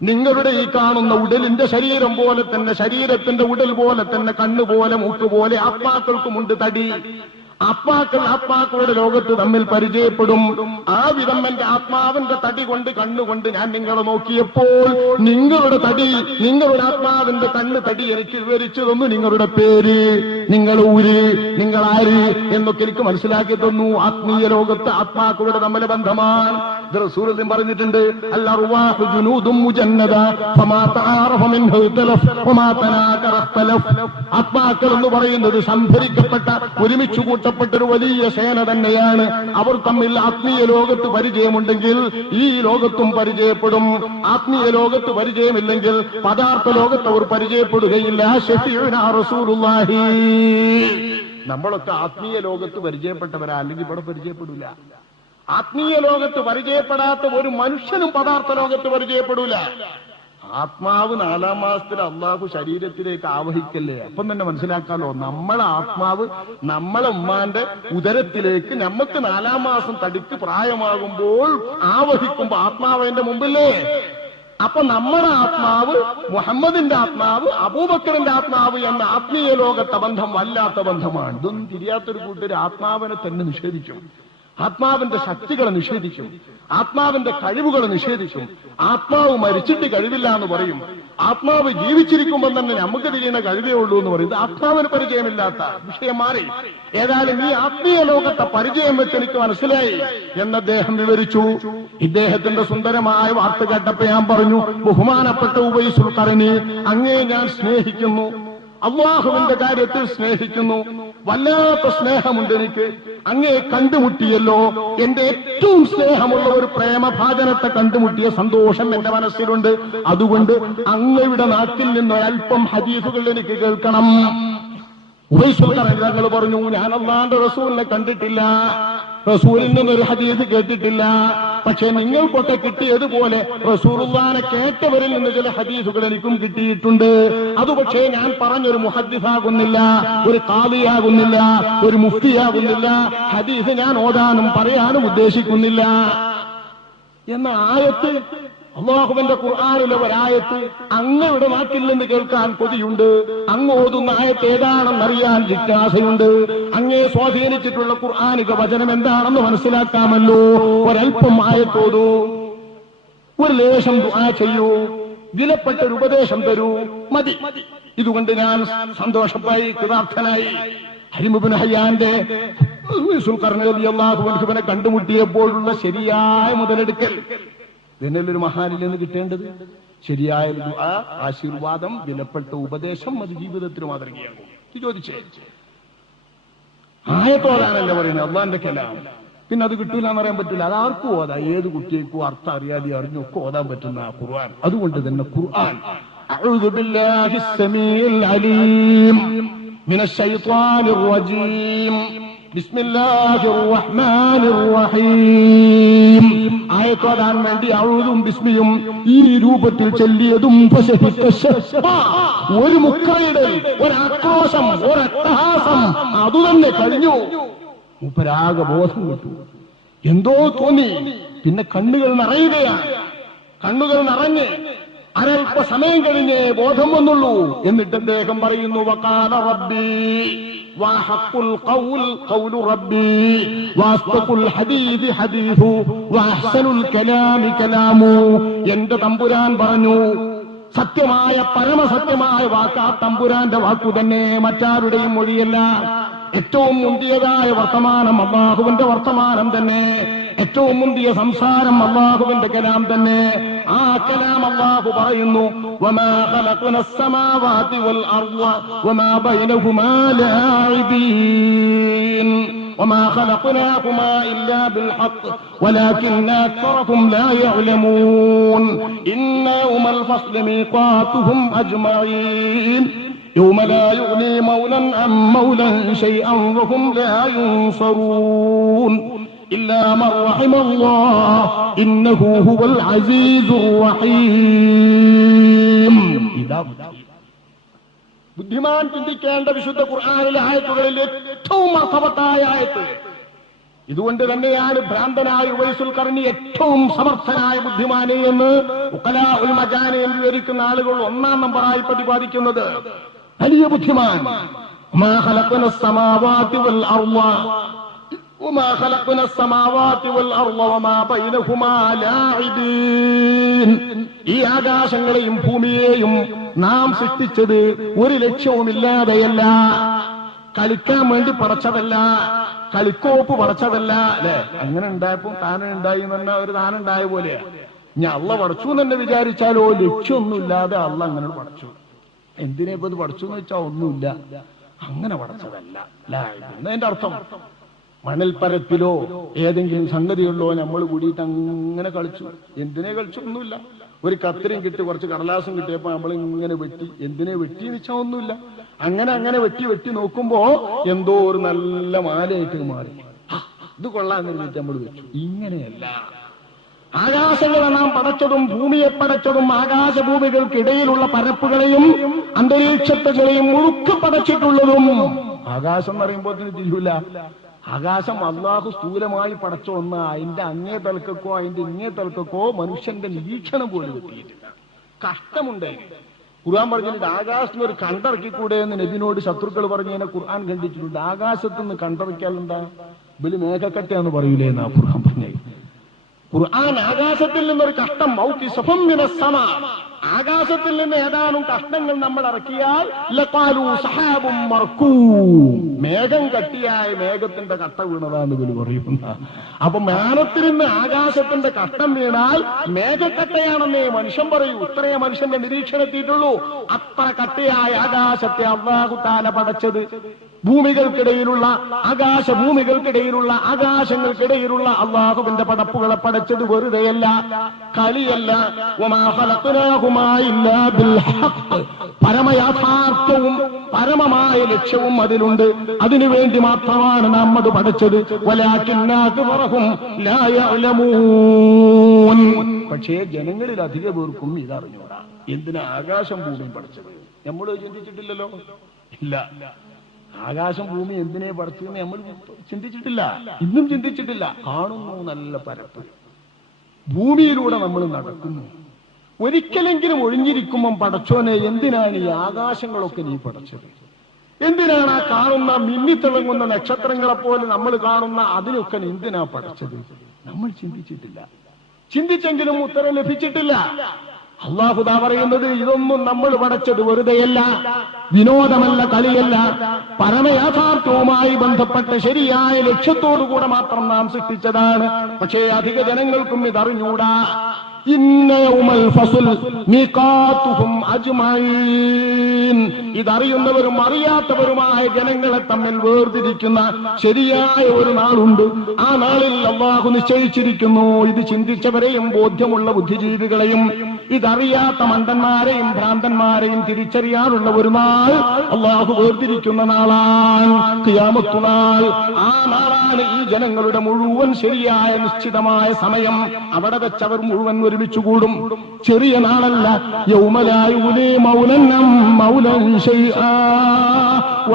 നിങ്ങളുടെ ഈ കാണുന്ന ഉടലിന്റെ ശരീരം പോലെ തന്നെ, ശരീരത്തിന്റെ ഉടൽ പോലെ തന്നെ, കണ്ണുപോലെ മൂക്ക് പോലെ ആത്മാക്കൾക്കുമുണ്ട് തടി. ആത്മാക്കളുടെ ലോകത്ത് തമ്മിൽ പരിചയപ്പെടും. ആ വിധം എന്റെ ആത്മാവിന്റെ തടി കൊണ്ട്, കണ്ണുകൊണ്ട് ഞാൻ നിങ്ങളെ നോക്കിയപ്പോൾ നിങ്ങളുടെ തടി, നിങ്ങളുടെ ആത്മാവിന്റെ കണ്ണ് തടി എനിക്ക് വിവരിച്ചു തന്നു. നിങ്ങളുടെ പേര്, നിങ്ങൾ ഊര്, നിങ്ങൾ ആര് എന്നൊക്കെ എനിക്ക് മനസ്സിലാക്കി തന്നു. ആത്മീയ ലോകത്ത് ആത്മാക്കളുടെ തമ്മിലെ ബന്ധമാണ്. ഇത് റസൂലുള്ളാഹി പറഞ്ഞിട്ടുണ്ട്, അൽ-അർവാഹു ജുനൂദും മുജന്നദ ഫമാ തആറഫ മിൻഹു ഇഖ്തലഫ വമാ തനാകറ ഇഖ്തലഫ. ആത്മാക്കൾ എന്ന് പറയുന്നത് സംഭരിക്കപ്പെട്ട, ഒരുമിച്ച് കൂട്ടപ്പെട്ടൊരു വലിയ സേന തന്നെയാണ്. അവർ തമ്മിൽ ആത്മീയ ലോകത്ത് പരിചയമുണ്ടെങ്കിൽ ഈ ലോകത്തും പരിചയപ്പെടും. ആത്മീയ ലോകത്ത് പരിചയമില്ലെങ്കിൽ പദാർത്ഥ ലോകത്ത് അവർ പരിചയപ്പെടുകയില്ല. ശഫീഉനാ റസൂലുള്ളാഹി. നമ്മളൊക്കെ ആത്മീയ ലോകത്ത് പരിചയപ്പെട്ടവരാ, അല്ലെങ്കിൽ ഇവിടെ പരിചയപ്പെടില്ല. ആത്മീയ ലോകത്ത് പരിചയപ്പെടാത്ത ഒരു മനുഷ്യനും പദാർത്ഥ ലോകത്ത് പരിചയപ്പെടൂല. ആത്മാവ് 4-ാം മാസത്തിൽ അള്ളാഹു ശരീരത്തിലേക്ക് ആവഹിക്കല്ലേ. അപ്പം തന്നെ മനസ്സിലാക്കാലോ, നമ്മളെ ആത്മാവ് നമ്മളെ ഉമ്മാന്റെ ഉദരത്തിലേക്ക് നമുക്ക് 4-ാം മാസം തടിക്ക് പ്രായമാകുമ്പോൾ ആവഹിക്കുമ്പോ ആത്മാവ് എന്റെ മുമ്പില്ലേ. അപ്പൊ നമ്മുടെ ആത്മാവ്, മുഹമ്മദിന്റെ ആത്മാവ്, അബൂബക്കറിന്റെ ആത്മാവ് എന്ന ആത്മീയ ലോകത്തെ ബന്ധം വല്ലാത്ത ബന്ധമാണ്. ഇതൊന്നും തിരിയാത്തൊരു കൂട്ടര് ആത്മാവിനെ തന്നെ നിഷേധിക്കും. ആത്മാവിന്റെ ശക്തികളെ നിഷേധിക്കും. ആത്മാവിന്റെ കഴിവുകളെ നിഷേധിക്കും. ആത്മാവ് മരിച്ചിട്ട് കഴിവില്ല എന്ന് പറയും. ആത്മാവ് ജീവിച്ചിരിക്കുമ്പോൾ തന്നെ നമുക്ക് തിരിയുന്ന കഴിവേ ഉള്ളൂ എന്ന് പറയും. ഇത് ആത്മാവിന് പരിചയമില്ലാത്ത വിഷയം മാറി. ഏതായാലും ഈ ആത്മീയ ലോകത്തെ പരിചയം വെച്ച് എനിക്ക് മനസ്സിലായി എന്ന് അദ്ദേഹം വിവരിച്ചു. ഇദ്ദേഹത്തിന്റെ സുന്ദരമായ വാർത്ത കേട്ടപ്പോ ഞാൻ പറഞ്ഞു, ബഹുമാനപ്പെട്ട ഉവൈസുൽ ഖർനി, അങ്ങേ ഞാൻ സ്നേഹിക്കുന്നു, അല്ലാഹുവിന്റെ കാര്യത്തിൽ സ്നേഹിക്കുന്നു, വല്ലാത്ത സ്നേഹമുണ്ട് എനിക്ക്. അങ്ങേ കണ്ടുമുട്ടിയല്ലോ, എന്റെ ഏറ്റവും സ്നേഹമുള്ള ഒരു പ്രേമഭാജനത്തെ കണ്ടുമുട്ടിയ സന്തോഷം എന്റെ മനസ്സിലുണ്ട്. അതുകൊണ്ട് അങ്ങയുടെ നാട്ടിൽ നിന്ന് ഒരൽപ്പം ഹദീസുകൾ എനിക്ക് കേൾക്കണം. ഉവൈസുൽ ഖർനി തങ്ങൾ പറഞ്ഞു, ഞാൻ അല്ലാഹുവിന്റെ റസൂലിനെ കണ്ടിട്ടില്ല, റസൂലിൽ നിന്നൊരു ഹദീസ് കേട്ടിട്ടില്ല. പക്ഷെ നിങ്ങൾക്കൊക്കെ കിട്ടിയതുപോലെ റസൂലുള്ളാഹിനെ കേട്ടവരിൽ നിന്ന് ചില ഹദീസുകൾ എനിക്കും കിട്ടിയിട്ടുണ്ട്. അത് പക്ഷേ ഞാൻ പറഞ്ഞൊരു മുഹദ്ദിസാകുന്നില്ല, ഒരു ഖാദിയാകുന്നില്ല, ഒരു മുഫ്തിയാകുന്നില്ല. ഹദീസ് ഞാൻ ഓതാനും പറയാനും ഉദ്ദേശിക്കുന്നില്ല എന്ന ആയത്ത് അള്ളാഹുവിന്റെ ഖുർആനിലെ ഒരായത്ത് അങ്ങയുടെ നാട്ടിൽ നിന്ന് കേൾക്കാൻ കൊതിയുണ്ട്, അങ്ങ് ഓതുന്ന ആയത്ത് ഏതാണെന്നറിയാൻ ജിജ്ഞാസയുണ്ട്, അങ്ങേ സ്വാധീനിച്ചിട്ടുള്ള ഖുർആനിക വചനം എന്താണെന്ന് മനസ്സിലാക്കാമല്ലോ, ഒരൽപ്പം ആയത്തോതൂ, ഒരു ലേശം ദുആ ചെയ്യൂ, വിലപ്പെട്ടൊരു ഉപദേശം തരൂ, മതി. ഇതുകൊണ്ട് ഞാൻ സന്തോഷമായി കൃതാർത്ഥനായി. ഹരീം ഇബ്നു ഹയ്യാന്റെ റളിയല്ലാഹുവിനെ കണ്ടുമുട്ടിയപ്പോഴുള്ള ശരിയായ മുതലെടുക്കൽ ഇതിനൊരു മഹാനിൽ നിന്ന് കിട്ടേണ്ടത്. ശരിയായ ദുആ, ആശീർവാദം, വിലപ്പെട്ട ഉപദേശം, അത് ജീവിതത്തിന് മാതൃകയാകും. ചോദിച്ചേ ആയത്തോടാണല്ലേ പറയുന്നത്, അള്ളാന്റെ കലാം. പിന്നെ അത് കിട്ടൂല എന്ന് പറയാൻ പറ്റില്ല. അതാർക്കും ഓതാം, ഏത് കുട്ടികൾക്കും അർത്ഥം അറിയാതെ അറിഞ്ഞൊക്കെ ഓതാൻ പറ്റുന്ന ഖുർആൻ. അതുകൊണ്ട് തന്നെ ഖുർആൻ അഊദു ബില്ലാഹി സമീഉൽ അലീം മിനശ് ശൈത്വാനിർ റജീം ബിസ്മില്ലാഹിർ റഹ്മാനിർ റഹീം. ആയത്തോടാൻ വേണ്ടി ഔദും ബിസ്മിയും ഈ രൂപത്തിൽ ചൊല്ലിയതും ഒരു മുക്കയുടെ ഒരാക്രോശം, ഒരട്ടഹാസം അതുതന്നെ കഴിഞ്ഞു. മൂപ്പരാകെ ബോധം കിട്ടു, എന്തോ തോന്നി. പിന്നെ കണ്ണുകൾ നിറയുകയാണ്. കണ്ണുകൾ നിറഞ്ഞ് അരൽപ്പ സമയം കഴിഞ്ഞ് ബോധം വന്നുള്ളൂ. എന്നിട്ട് അദ്ദേഹം പറയുന്നു, വഖാല റബ്ബി വഹഖുൽ ഖൗലു റബ്ബി വഅസ്തഖുൽ ഹദീദി ഹദീഥു വഅഹ്സനുൽ കലാമി കലാമു. എന്റെ തമ്പുരാൻ പറഞ്ഞു, സത്യമായ പരമസത്യമായ വാക്ക് ആ തമ്പുരാന്റെ വാക്കു തന്നെ, മറ്റാരുടെയും മൊഴിയല്ല. ഏറ്റവും മുന്തിയതായ വർത്തമാനം അല്ലാഹുവിന്റെ വർത്തമാനം തന്നെ, ഏറ്റവും മുന്തിയ സംസാരം അല്ലാഹുവിന്റെ കലാം തന്നെ. ആ കലാം അല്ലാഹു പറയുന്നു, വമാ ഖലഖ്നസ് സമാവാതി വൽ അർള വമാ ബൈനഹുമാ ലാഇബീൻ وما خلقناهما إلا بالحق ولكن أكثرهم لا يعلمون إن يوم الفصل ميقاتهم أجمعين يوم لا يغني مولى عن مولى شيئا وهم لا ينصرون إلا من رحم الله إنه هو العزيز الرحيم. ബുദ്ധിമാൻ ചിന്തിക്കേണ്ട വിശുദ്ധ ഖുർആനിലെ ആയത്തുകളിൽ ഏറ്റവും അർത്ഥവത്തായ ആയത്ത്. ഇതുകൊണ്ട് തന്നെയാണ് ഭ്രാന്തനായ ഉവൈസുൽ ഖർനി ഏറ്റവും സമർത്ഥനായ ബുദ്ധിമാനെ എന്ന് ഉഖലാഉൽ മജാനി വിവരിക്കുന്ന ആളുകൾ ഒന്നാം നമ്പറായി പ്രതിപാദിക്കുന്നത്. വലിയ ബുദ്ധിമാൻ. മാ ഖലഖ്നസ് സമാവാതി വൽ അർള വമാ ഖലഖ്നസ് സമാവാതി വൽ അർള വമാ ബൈനഹുമാ ലാഇബീൻ. ഈ ആകാശങ്ങളെയും ഭൂമിയെയും നാം സൃഷ്ടിച്ചത് ഒരു ലക്ഷ്യവുമില്ലാതെയല്ല, കളിക്കാൻ വേണ്ടി പടച്ചതല്ല, കളിക്കോപ്പ് പടച്ചതല്ല. അല്ലെ, അങ്ങനെ ഉണ്ടായപ്പോ താനുണ്ടായി എന്ന് പറഞ്ഞാൽ ഒരു താനുണ്ടായ പോലെയാ. ഞാൻ അള്ള പടച്ചു എന്ന് തന്നെ വിചാരിച്ചാലോ, ലക്ഷ്യമൊന്നുമില്ലാതെ അള്ള അങ്ങനെ പടച്ചു. എന്തിനെ ഇപ്പൊ ഇത് പടച്ചു എന്ന് വെച്ചാൽ ഒന്നുമില്ല, അങ്ങനെ പടച്ചതല്ല എന്നതിന്റെ അർത്ഥം. മണൽപ്പരപ്പിലോ ഏതെങ്കിലും സംഗതികളിലോ നമ്മൾ കൂടിയിട്ട് അങ്ങനെ കളിച്ചു. എന്തിനെ കളിച്ചു? ഒന്നുമില്ല. ഒരു കത്തിരിയും കിട്ടി, കുറച്ച് കടലാസും കിട്ടിയപ്പോ നമ്മൾ ഇങ്ങനെ വെട്ടി. എന്തിനെ വെട്ടി വെച്ചാൽ ഒന്നുമില്ല. അങ്ങനെ വെട്ടി നോക്കുമ്പോ എന്തോ ഒരു നല്ല മാലയായിട്ട് മാറി. ഇത് കൊള്ളാന്ന് വെച്ചിട്ട് നമ്മൾ വെച്ചു. ഇങ്ങനെയല്ല. ആകാശങ്ങളെ നാം പടച്ചതും ഭൂമിയെ പടച്ചതും ആകാശഭൂമികൾക്കിടയിലുള്ള പരപ്പുകളെയും അന്തരീക്ഷത്തെയും മുഴുക്കെ പടച്ചിട്ടുള്ളതും. ആകാശം എന്ന് പറയുമ്പോൾ തിരിയൂല. ആകാശം അള്ളാഹു സ്ഥൂലമായി പടച്ച ഒന്ന്. അതിന്റെ അങ്ങേ തലക്കോ അതിന്റെ ഇങ്ങേ തലക്കോ മനുഷ്യന്റെ നിരീക്ഷണം പോലും എത്തിയിട്ടില്ല. കഷ്ടമുണ്ട്. ഖുർആൻ പറഞ്ഞിട്ടുണ്ട്, ആകാശത്തിന് ഒരു കണ്ടിറക്കിക്കൂടെ എന്ന് നബിനോട് ശത്രുക്കൾ പറഞ്ഞതിനെ ഖുർആൻ ഖണ്ഡിച്ചിട്ടുണ്ട്. ആകാശത്തുനിന്ന് കണ്ടിറക്കിയാൽ എന്താ, ബലി മേഘക്കട്ടയാന്ന് പറയൂലേ എന്നാ ഖുർആൻ പറഞ്ഞത്. ഖുർആൻ ആകാശത്തിൽ നിന്നൊരു കഷ്ടം, ആകാശത്തിൽ നിന്ന് ഏതാനും കഷ്ണങ്ങൾ നമ്മൾ ഇറക്കിയാൽ മേഘം കട്ടിയായ മേഘത്തിന്റെ കട്ട വീണതാന്ന് ഇവര് പറയുന്ന. അപ്പൊ മേഘത്തിൽ നിന്ന് ആകാശത്തിന്റെ കഷ്ടം വീണാൽ മേഘക്കട്ടയാണെന്നേ മനുഷ്യൻ പറയൂ. ഇത്രയേ മനുഷ്യന്റെ നിരീക്ഷണം എത്തിയിട്ടുള്ളൂ. അത്ര കട്ടയായ ആകാശത്തെ അല്ലാഹു തആല പടച്ചത് ഭൂമികൾക്കിടയിലുള്ള ആകാശഭൂമികൾക്കിടയിലുള്ള ആകാശങ്ങൾക്കിടയിലുള്ള അല്ലാഹുവിന്റെ പടപ്പുകളെ പടച്ചത് വെറുതെയല്ല, കളിയല്ല. വമാ ഖലഖ്നാഹുമാ ഇല്ലാ ബിൽ ഹഖ്. പരമയാഥാർത്ഥ്യവും പരമമായ ലക്ഷ്യവും അതിലുണ്ട്. അതിനുവേണ്ടി മാത്രമാണ് നാം അത് പഠിച്ചത്. വലാകിന്ന അക്ബറഹും ലാ യഅലമൂൻ. പക്ഷേ ജനങ്ങളിൽ അധിക പേർക്കും ഇതറിഞ്ഞൂടാ. എന്തിനാ ആകാശം ഭൂമിയും പഠിച്ചത്? നമ്മൾ ചിന്തിച്ചിട്ടില്ലല്ലോ. ഇല്ല, ആകാശം ഭൂമി എന്തിനെ പഠിച്ചു എന്ന് നമ്മൾ ചിന്തിച്ചിട്ടില്ല, ഇന്നും ചിന്തിച്ചിട്ടില്ല. കാണുന്നു നല്ല പരപ്പ്, ഭൂമിയിലൂടെ നമ്മൾ നടക്കുന്നു. ഒരിക്കലെങ്കിലും ഒഴിഞ്ഞിരിക്കുമ്പം പടച്ചോനെ എന്തിനാണ് ഈ ആകാശങ്ങളൊക്കെ നീ പടച്ചത്? എന്തിനാണ് ആ കാണുന്ന മിന്നിത്തിളങ്ങുന്ന നക്ഷത്രങ്ങളെ പോലെ നമ്മൾ കാണുന്ന അതിനൊക്കെ എന്തിനാ പടച്ചത്? നമ്മൾ ചിന്തിച്ചിട്ടില്ല. ചിന്തിച്ചെങ്കിലും ഉത്തരം ലഭിച്ചിട്ടില്ല. അല്ലാഹു ദാ പറയുന്നത് ഇതൊന്നും നമ്മൾ പടച്ചത് വെറുതെയല്ല, വിനോദമല്ല, കളിയല്ല, പരമയാഥാർത്ഥ്യവുമായി ബന്ധപ്പെട്ട ശരിയായ ലക്ഷ്യത്തോടുകൂടെ മാത്രം നാം സൃഷ്ടിച്ചതാണ്. പക്ഷേ അധിക ജനങ്ങൾക്കും ഇതറിഞ്ഞൂടാ. ഇന്ന യൗമൽ ഫസ്ൽ മീഖാതുഹും അജ്മഈൻ. ഇതറിയുന്നവരും അറിയാത്തവരുമായ ജനങ്ങളെ തമ്മിൽ വേർതിരിക്കുന്ന ശരിയായ ഒരു നാളുണ്ട്. ആ നാളിൽ അല്ലാഹു നിശ്ചയിച്ചിരിക്കുന്നു. ഇത് ചിന്തിച്ചവരെയും ബോധ്യമുള്ള ബുദ്ധിജീവികളെയും ഇതറിയാത്ത മണ്ടന്മാരെയും ഭ്രാന്തന്മാരെയും തിരിച്ചറിയാനുള്ള ഒരു നാൾ അല്ലാഹു വേർതിരിക്കുന്ന നാളാണ് ഖിയാമത്ത് നാൾ. ആ നാളാണ് ഈ ജനങ്ങളുടെ മുഴുവൻ ശരിയായ നിശ്ചിതമായ സമയം. അവിടെ വെച്ചവർ മുഴുവൻ ഒരുമിച്ചുകൂടും. ചെറിയ നാളല്ല. യൗമലായുലി മൗലൻ മൗലൻ ശൈആ.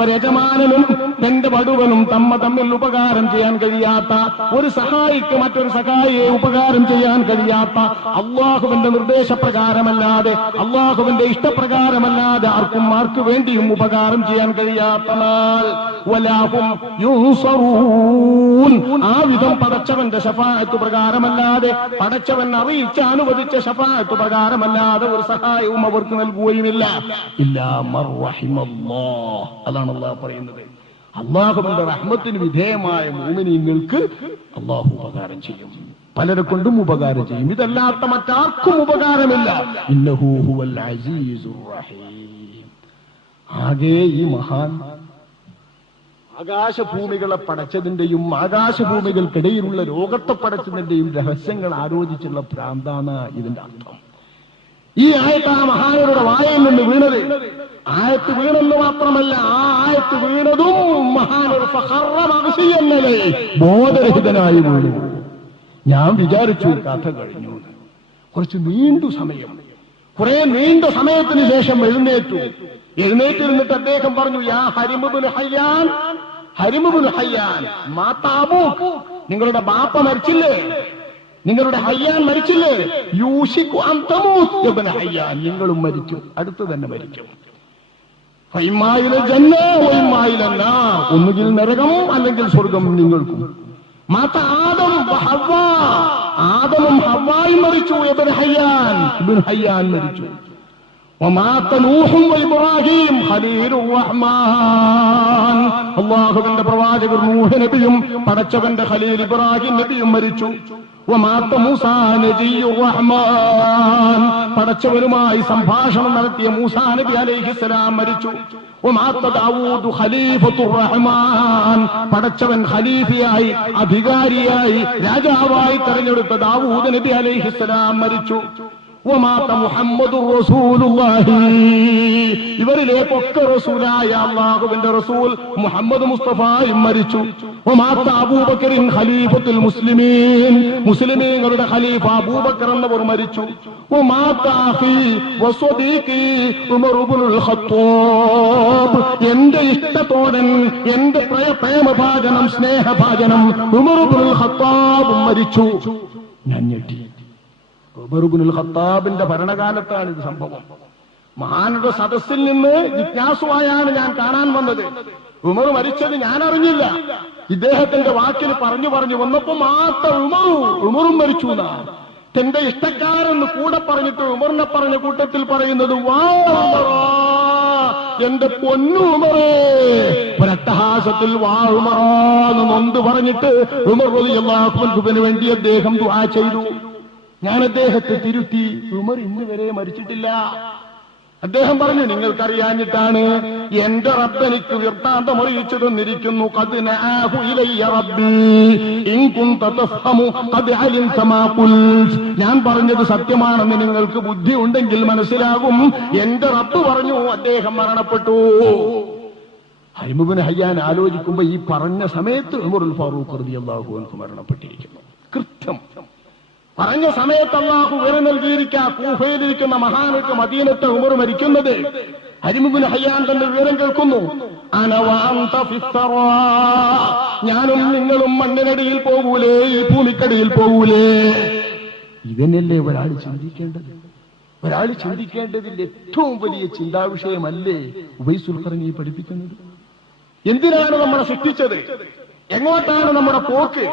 ഒരജമാനനും തന്റെ പടുവനും തമ്മിൽ ഉപകാരം ചെയ്യാൻ കഴിയാത്ത, ഒരു സഹായിക്ക് മറ്റൊരു സഹായിയെ ഉപകാരം ചെയ്യാൻ കഴിയാത്ത, അള്ളാഹുവിന്റെ നിർദ്ദേശപ്രകാരമല്ലാതെ അള്ളാഹുവിന്റെ ഇഷ്ടപ്രകാരമല്ലാതെ ആർക്ക് വേണ്ടിയും ഉപകാരം ചെയ്യാൻ കഴിയാത്ത നാൾ. വലാഹും യുൻസറൂൻ. ആ വിധം പടച്ചവന്റെ ശഫാഅത്ത് പ്രകാരമല്ലാതെ, പടച്ചവൻ അറിയിച്ച അനുവദിച്ച ശഫാഅത്ത് പ്രകാരമല്ലാതെ ഒരു സഹായവും അവർക്ക് നൽകുകയുമില്ല. ഇല്ലാ മർ റഹിമല്ലാഹ്. അതാണ് അല്ലാഹു പറയുന്നത്. അല്ലാഹുവിന്റെ റഹ്മത്തിന് വിധേയമായ മുഅ്മിനീങ്ങൾക്ക് അല്ലാഹു ഉപകാരം ചെയ്യും. പലരെ കൊണ്ടും ഉപകാരം ചെയ്യും. ഇതല്ലാത്ത മറ്റാർക്കും ഉപകാരമില്ല. ഇന്നഹു ഹുവൽ അസീസുർ റഹീം. ആകെ ഈ മഹാൻ ആകാശഭൂമികളെ പടച്ചതിന്റെയും ആകാശഭൂമികൾക്കിടയിലുള്ള ലോകത്തെ പടച്ചതിന്റെയും രഹസ്യങ്ങൾ ആലോചിച്ചുള്ള ഭ്രാന്താണ് ഇതിന്റെ അർത്ഥം. ഈ ആയത്ത് ആ മഹാനരുടെ വായയിൽ നിന്ന് വീണത്. ആയത്ത് വീണെന്ന് മാത്രമല്ല, ആ ആയത്ത് വീണതും മഹാനൊരു ബോധരഹിതനായി വീണു. ഞാൻ വിചാരിച്ചു കഥ കഴിഞ്ഞു. കുറച്ച് കുറെ നീണ്ട സമയത്തിന് ശേഷം എഴുന്നേറ്റിരുന്നിട്ട് അദ്ദേഹം പറഞ്ഞു, യാ ഹരിമുബ്നു ഹയ്യാൻ, ഹരിമുബ്നു ഹയ്യാൻ, മാതാബൂക്ക്, നിങ്ങളുടെ ബാപ്പ മരിച്ചില്ലേ? നിങ്ങളുടെ ഹയ്യാൻ മരിച്ചില്ലേ? യൂഷികു അൻ തമൂത് ഇബ്നു ഹയ്യാൻ, നിങ്ങളും മരിക്കും, അടുത്ത് തന്നെ മരിക്കും. ഫഇമ്മായില ജന്ന വഇമ്മായില നാർ, ഒന്നുകിൽ നരകം അല്ലെങ്കിൽ സ്വർഗം നിങ്ങൾക്കും. മാത ആദം വഹവ്വ, ആദമും ഹവ്വായും മരിച്ചു. ഇബ്നു ഹയ്യാൻ മരിച്ചു. വമാത നൂഹും വഇബ്രാഹിം ഖലീലുർ റഹ്മാൻ, അല്ലാഹുവിന്റെ പ്രവാചകർ നൂഹ് നബിയും പടച്ചവന്റെ ഖലീൽ ഇബ്രാഹിം നബിയും മരിച്ചു. വമാത മൂസാ നബിയുർ റഹ്മാൻ, പടച്ചവനുമായി സംഭാഷണം നടത്തിയ മൂസാ നബി അലൈഹിസ്സലാം മരിച്ചു. വമാത ദാവൂദ് ഖലീഫത്തുർ റഹ്മാൻ, പടച്ചവൻ ഖലീഫയായി, അധികാരിയായി, രാജാവായി തെരഞ്ഞെടുത്ത ദാവൂദ് നബി അലൈഹിസ്സലാം മരിച്ചു. വമാത മുഹമ്മദുർ റസൂലുള്ളാഹി, ഇവരിലേക്കൊക്കെ റസൂലായ അല്ലാഹുവിന്റെ റസൂൽ മുഹമ്മദ് മുസ്തഫയും മരിച്ചു. വമാത അബൂബക്കറിൻ ഖലീഫത്തുൽ മുസ്ലിമീൻ, മുസ്ലിമീങ്ങളുടെ ഖലീഫ അബൂബക്കർ എന്നവർ മരിച്ചു. വമാത അഖീ വസ്വദീഖി ഉമർ ഇബ്നുൽ ഖത്താബ്, എന്റെ ഇഷ്ടത്തോടൻ, എന്റെ പ്രേമഭാജനം, സ്നേഹഭാജനം ഉമർ ഇബ്നുൽ ഖത്താബ് മരിച്ചു. ഞാൻ ഞെട്ടി. ഉമർ ഇബ്നുൽ ഖത്താബിന്റെ ഭരണകാലത്താണ് ഇത് സംഭവം. മഹാനുടെ സദസ്സിൽ നിന്ന് ജിജ്ഞാസുവായാണ് ഞാൻ കാണാൻ വന്നത്. ഉമർ മരിച്ചത് ഞാൻ അറിഞ്ഞില്ല. ഇദ്ദേഹത്തിന്റെ വാക്കിൽ പറഞ്ഞു വന്നപ്പോ മാത്രം ഉമറും മരിച്ചു എന്നാ. തന്റെ ഇഷ്ടക്കാരെന്ന് കൂടെ പറഞ്ഞിട്ട് ഉമറിനെ പറഞ്ഞ കൂട്ടത്തിൽ പറയുന്നത്, വാ എന്റെ പൊന്നു ഉമറേ, ഒരട്ടഹാസത്തിൽ വാ ഉമറാന്ന് നൊന്ത് പറഞ്ഞിട്ട് ഉമർ റളിയല്ലാഹു അൻഹുവിന് വേണ്ടി അദ്ദേഹം ദുആ ചെയ്തു. ഞാൻ അദ്ദേഹത്തെ തിരുത്തി. ഉമർ ഇന്ന് വരെ മരിച്ചിട്ടില്ല. അദ്ദേഹം പറഞ്ഞു, നിങ്ങൾക്കറിയാഞ്ഞിട്ടാണ്, എന്റെ റബ്ബ് എനിക്ക് വൃത്താന്തം അറിയിച്ചു തന്നിരിക്കുന്നു. ഖദ് നആഹു ഇലയ്യ റബ്ബി ഇൻ കുൻത തഫഹമു ഖദ് അലിംത മാ ഖുൽത്, ഞാൻ പറഞ്ഞത് സത്യമാണെന്ന് നിങ്ങൾക്ക് ബുദ്ധി ഉണ്ടെങ്കിൽ മനസ്സിലാകും. എന്റെ റബ്ബ് പറഞ്ഞു അദ്ദേഹം മരണപ്പെട്ടു. ഹരിമുബ്നു ഹയ്യാൻ ആലോചിക്കുമ്പോ ഈ പറഞ്ഞ സമയത്ത് ഉമറുൽ ഫാറൂഖ് റളിയല്ലാഹു അൻഹു മരണപ്പെട്ടിരിക്കുന്നു. കൃത്യം പറഞ്ഞ സമയത്ത് അല്ലാഹു വിവരം നൽകിയിരിക്കുക. കൂഫയിലിരിക്കുന്ന മഹാനക്ക് മദീനത്തെ ഉമർ മരിക്കുന്നത്. ഹരിമുബ്നു ഹയ്യാൻ തന്റെ വിവരം കേൾക്കുന്നു. അന വഅൻത ഫിസ്സറാ, ഞാനും നിങ്ങളും മണ്ണിനടിയിൽ പോകൂലേ, ഈ ഭൂമിക്കടിയിൽ പോകൂലേ? ഇതന്നെയല്ലേ ഒരാൾ ചിന്തിക്കേണ്ടത്. ഒരാൾ ചിന്തിക്കേണ്ടതിൽ ഏറ്റവും വലിയ ചിന്താവിഷയമല്ലേ ഉവൈസുൽ ഖർനി പഠിപ്പിക്കുന്നത്? എന്തിനാണ് നമ്മളെ സൃഷ്ടിച്ചത്? എങ്ങോട്ടാണ് നമ്മുടെ പോക്ക്?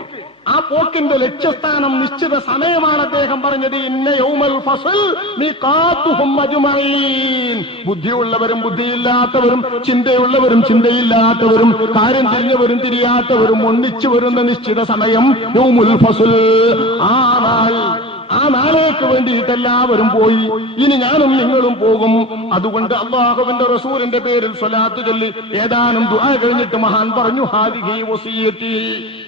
ആ പോക്കിന്റെ ലക്ഷ്യസ്ഥാനം നിശ്ചിത സമയമാണ്. അദ്ദേഹം പറഞ്ഞത് ഇന്ന യൗമൽ ഫസ്ൽ മീഖാതുഹും അജ്മഈൻ. ബുദ്ധിയുള്ളവരും ബുദ്ധിയില്ലാത്തവരും, ചിന്തയുള്ളവരും ചിന്തയില്ലാത്തവരും, കാര്യം തിരിഞ്ഞവരും തിരിയാത്തവരും ഒന്നിച്ചു വരുന്ന നിശ്ചിത സമയം യൗമുൽ ഫസ്ൽ. ആ നാളേക്ക് വേണ്ടിയിട്ട് എല്ലാവരും പോയി. ഇനി ഞാനും നിങ്ങളും പോകും. അതുകൊണ്ട് അല്ലാഹുവിന്റെ റസൂലിന്റെ പേരിൽ സ്വലാത്ത് ചൊല്ലി ഏതാനും ദുആ കഴിഞ്ഞിട്ട് മഹാൻ പറഞ്ഞു, ഹാദിഹി വസിയത്തി,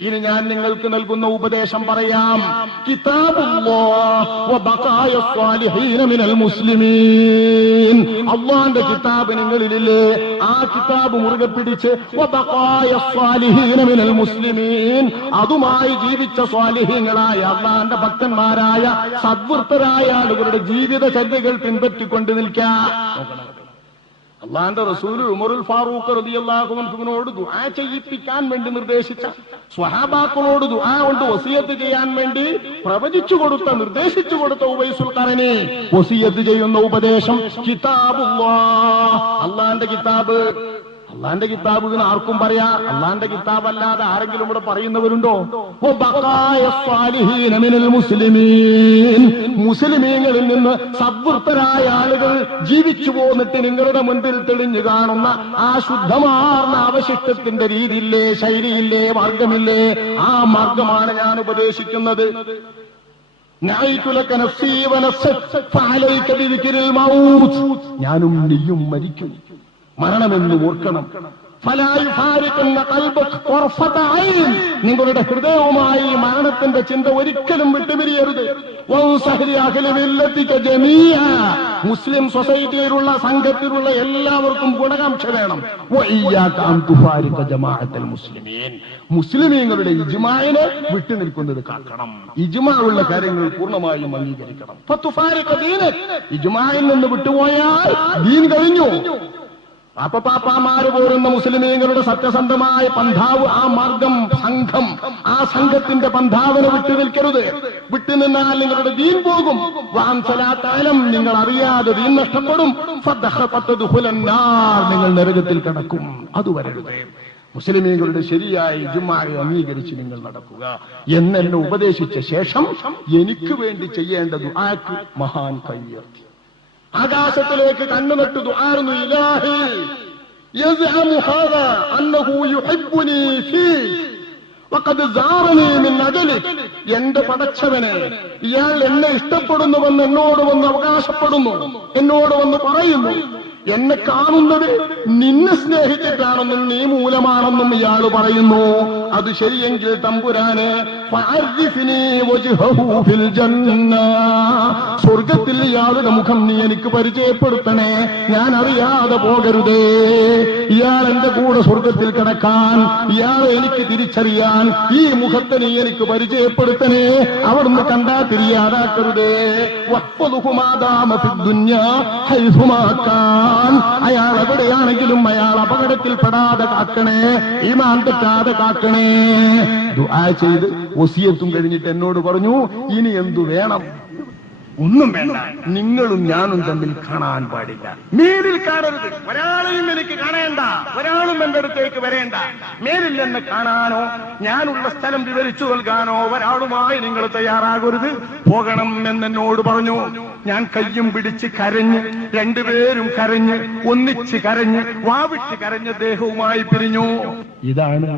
ഇനി ഞാൻ നിങ്ങൾക്ക് നൽകുന്ന ഉപദേശം പറയാം. കിതാബുല്ലാഹ് വ ബഖായസ് സ്വാലിഹീന മിനൽ മുസ്ലിമീൻ. അല്ലാഹുവിന്റെ കിതാബ് നിങ്ങളിലില്ലേ? ആ കിതാബ് മുറുകെ പിടിച്ച് വ ബഖായസ് സ്വാലിഹീന മിനൽ മുസ്ലിമീൻ, അതുമായി ജീവിച്ച സ്വാലിഹീങ്ങളായ അല്ലാഹുവിന്റെ ഭക്തന്മാരായ സദ്വൃത്തരായ ആളുകളുടെ ജീവിതചര്യകൾ പിൻപറ്റിക്കൊണ്ട് നിൽക്കാം. അള്ളാന്റെ റസൂൽ ഉമറുൽ ഫാറൂഖ് റളിയല്ലാഹു അൻഹുവിനോട് ദുആ ചെയ്യിപ്പിക്കാൻ വേണ്ടി നിർദ്ദേശിച്ച, സ്വഹാബാക്കളോട് ദുആ കൊണ്ട് വസിയത്ത് ചെയ്യാൻ വേണ്ടി പ്രവചിച്ചു കൊടുത്ത, നിർദ്ദേശിച്ചു കൊടുത്ത ഉവൈസുൽ ഖർനി വസിയത്ത് ചെയ്യുന്ന ഉപദേശം കിതാബുല്ലാഹ്, അള്ളാന്റെ കിതാബ്. അള്ളാന്റെ കിതാബ് എന്ന് ആർക്കും പറയാ. അള്ളാന്റെ കിതാബ് അല്ലാതെ ആരെങ്കിലും ഇവിടെ പറയുന്നവരുണ്ടോ? മുസ്ലിമീങ്ങളിൽ നിന്ന് സദ്വൃത്തരായ ആളുകൾ ജീവിച്ചു പോന്നിട്ട് നിങ്ങളുടെ മുൻപിൽ തെളിഞ്ഞു കാണുന്ന ആ ശുദ്ധമാർന്ന അവശിഷ്ടത്തിന്റെ രീതിയില്ലേ, ശൈലിയില്ലേ, മാർഗമില്ലേ? ആ മാർഗമാണ് ഞാൻ ഉപദേശിക്കുന്നത്. ഞാനും നീയും മരിക്കും, മരണമെന്ന് ഓർക്കണം. നിങ്ങളുടെ ഹൃദയവുമായി മരണത്തിന്റെ ചിന്ത ഒരിക്കലും വിട്ടുപിരിയരുത്. മുസ്ലിം സൊസൈറ്റിയിലുള്ള സംഘത്തിലുള്ള എല്ലാവർക്കും ഗുണകാംക്ഷ വേണം. മുസ്ലിമീങ്ങളുടെ ഇജ്മാഇനെ വിട്ടുനിൽക്കുന്നത് കാക്കണം. ഇജ്മാ ഉള്ള കാര്യങ്ങൾ പൂർണ്ണമായും അംഗീകരിക്കണം. ഇജ്മാഇൽ നിന്ന് വിട്ടുപോയാൽ ദീൻ കഴിഞ്ഞു. പാപ്പമാര് പോരുന്ന മുസ്ലിമീങ്ങളുടെ സത്യസന്ധമായ പന്ഥാവ്, ആ മാർഗം, സംഘം, ആ സംഘത്തിന്റെ പന്ഥാവിനെ വിട്ടുനിൽക്കരുത്. വിട്ടുനിന്നാൽ നിങ്ങളുടെ ദീൻ പോകും. വാൻസലാത്താലം, നിങ്ങൾ അറിയാതെ ദീൻ നഷ്ടപ്പെടും. നിങ്ങൾ നരകത്തിൽ കിടക്കും. അത് വരരുത്. മുസ്ലിമീങ്ങളുടെ ശരിയായ ഇജ്മാഅ് അംഗീകരിച്ച് നിങ്ങൾ നടക്കുക എന്നെ ഉപദേശിച്ച ശേഷം എനിക്ക് വേണ്ടി ചെയ്യേണ്ട ദുആക്ക് മഹാൻ കയ്യുയർത്തി ആകാശത്തിലേക്ക് കണ്ണുനട്ട് ദുആർന്നു, ഇലാഹി യസ്അമു ഹാദാ അന്നഹു യുഹിബ്ബുനി ഫീക് വഖദ് സാറനി മിൻ അജലിക്. എന്റെ പടച്ചവനെ, ഇയാൾ എന്നെ ഇഷ്ടപ്പെടുന്നുവെന്ന് എന്നോട് വന്ന് അവകാശപ്പെടുന്നു, എന്നോട് വന്ന് പറയുന്നു. എന്നെ കാണുന്നത് നിന്നെ സ്നേഹിച്ചിട്ടാണെന്നും നീ മൂലമാണെന്നും ഇയാൾ പറയുന്നു. അത് ശരിയെങ്കിൽ തമ്പുരാനെ, സ്വർഗത്തിൽ ഇയാളുടെ മുഖം നീ എനിക്ക് പരിചയപ്പെടുത്തണേ, ഞാൻ അറിയാതെ പോകരുതേ. ഇയാൾ എന്റെ കൂടെ സ്വർഗത്തിൽ കിടക്കാൻ, ഇയാളെ എനിക്ക് തിരിച്ചറിയാൻ ഈ മുഖത്തെ നീ എനിക്ക് പരിചയപ്പെടുത്തണേ. അവിടുന്ന് കണ്ടാ തിരിയാതാക്കരുതേ. അയാൾ എവിടെയാണെങ്കിലും അയാൾ അപകടത്തിൽപ്പെടാതെ കാക്കണേ, ഈമാൻ തെറ്റാതെ കാക്കണേ. ദുആ ചെയ്ത് വസിയത്തും കഴിഞ്ഞിട്ട് എന്നോട് പറഞ്ഞു, ഇനി എന്തു വേണം? ഒന്നും വേണ്ട, നിങ്ങളും ഞാനും തമ്മിൽ കാണാൻ പാടില്ല. മേലിൽ കാണരുത്, ഒരാളെയും എനിക്ക് കാണേണ്ട, ഒരാളും എന്റെ അടുത്തേക്ക് വരേണ്ട. മേലിൽ എന്നെ കാണാനോ ഞാനുള്ള സ്ഥലം വിവരിച്ചു നൽകാനോ ഒരാളുമായി നിങ്ങൾ തയ്യാറാകരുത്. പോകണം എന്നെന്നോട് പറഞ്ഞു. ഞാൻ കയ്യും പിടിച്ച് കരഞ്ഞ്, രണ്ടുപേരും കരഞ്ഞ്, ഒന്നിച്ച് കരഞ്ഞ്, വാവിട്ട് കരഞ്ഞ ദേഹവുമായി പിരിഞ്ഞു. ഇതാണ്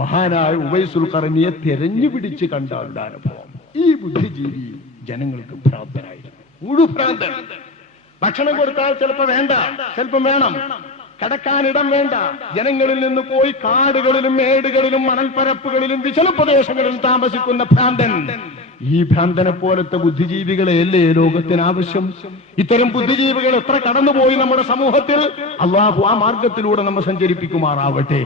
മഹാനായ ഉവൈസുൽ ഖർനിയെ തെരഞ്ഞു പിടിച്ച് കണ്ട അനുഭവം. ഈ ബുദ്ധിജീവി ജനങ്ങൾക്ക് ഭ്രാന്തനായിരുന്നു, മുഴുഭ്രാന്തൻ. ഭക്ഷണം കൊടുത്താൽ ചിലപ്പോ വേണ്ട, ചിലപ്പം വേണം. കിടക്കാനിടം വേണ്ട. ജനങ്ങളിൽ നിന്ന് പോയി കാടുകളിലും മേടുകളിലും മണൽപ്പരപ്പുകളിലും വിശല പ്രദേശങ്ങളിലും താമസിക്കുന്ന ഭ്രാന്തൻ. ഈ ഭ്രാന്തനെ പോലത്തെ ബുദ്ധിജീവികളെയല്ലേ ലോകത്തിന് ആവശ്യം? ഇത്തരം ബുദ്ധിജീവികൾ എത്ര കടന്നുപോയി നമ്മുടെ സമൂഹത്തിൽ. അല്ലാഹു ആ മാർഗത്തിലൂടെ നമ്മെ സഞ്ചരിപ്പിക്കുമാറാവട്ടെ.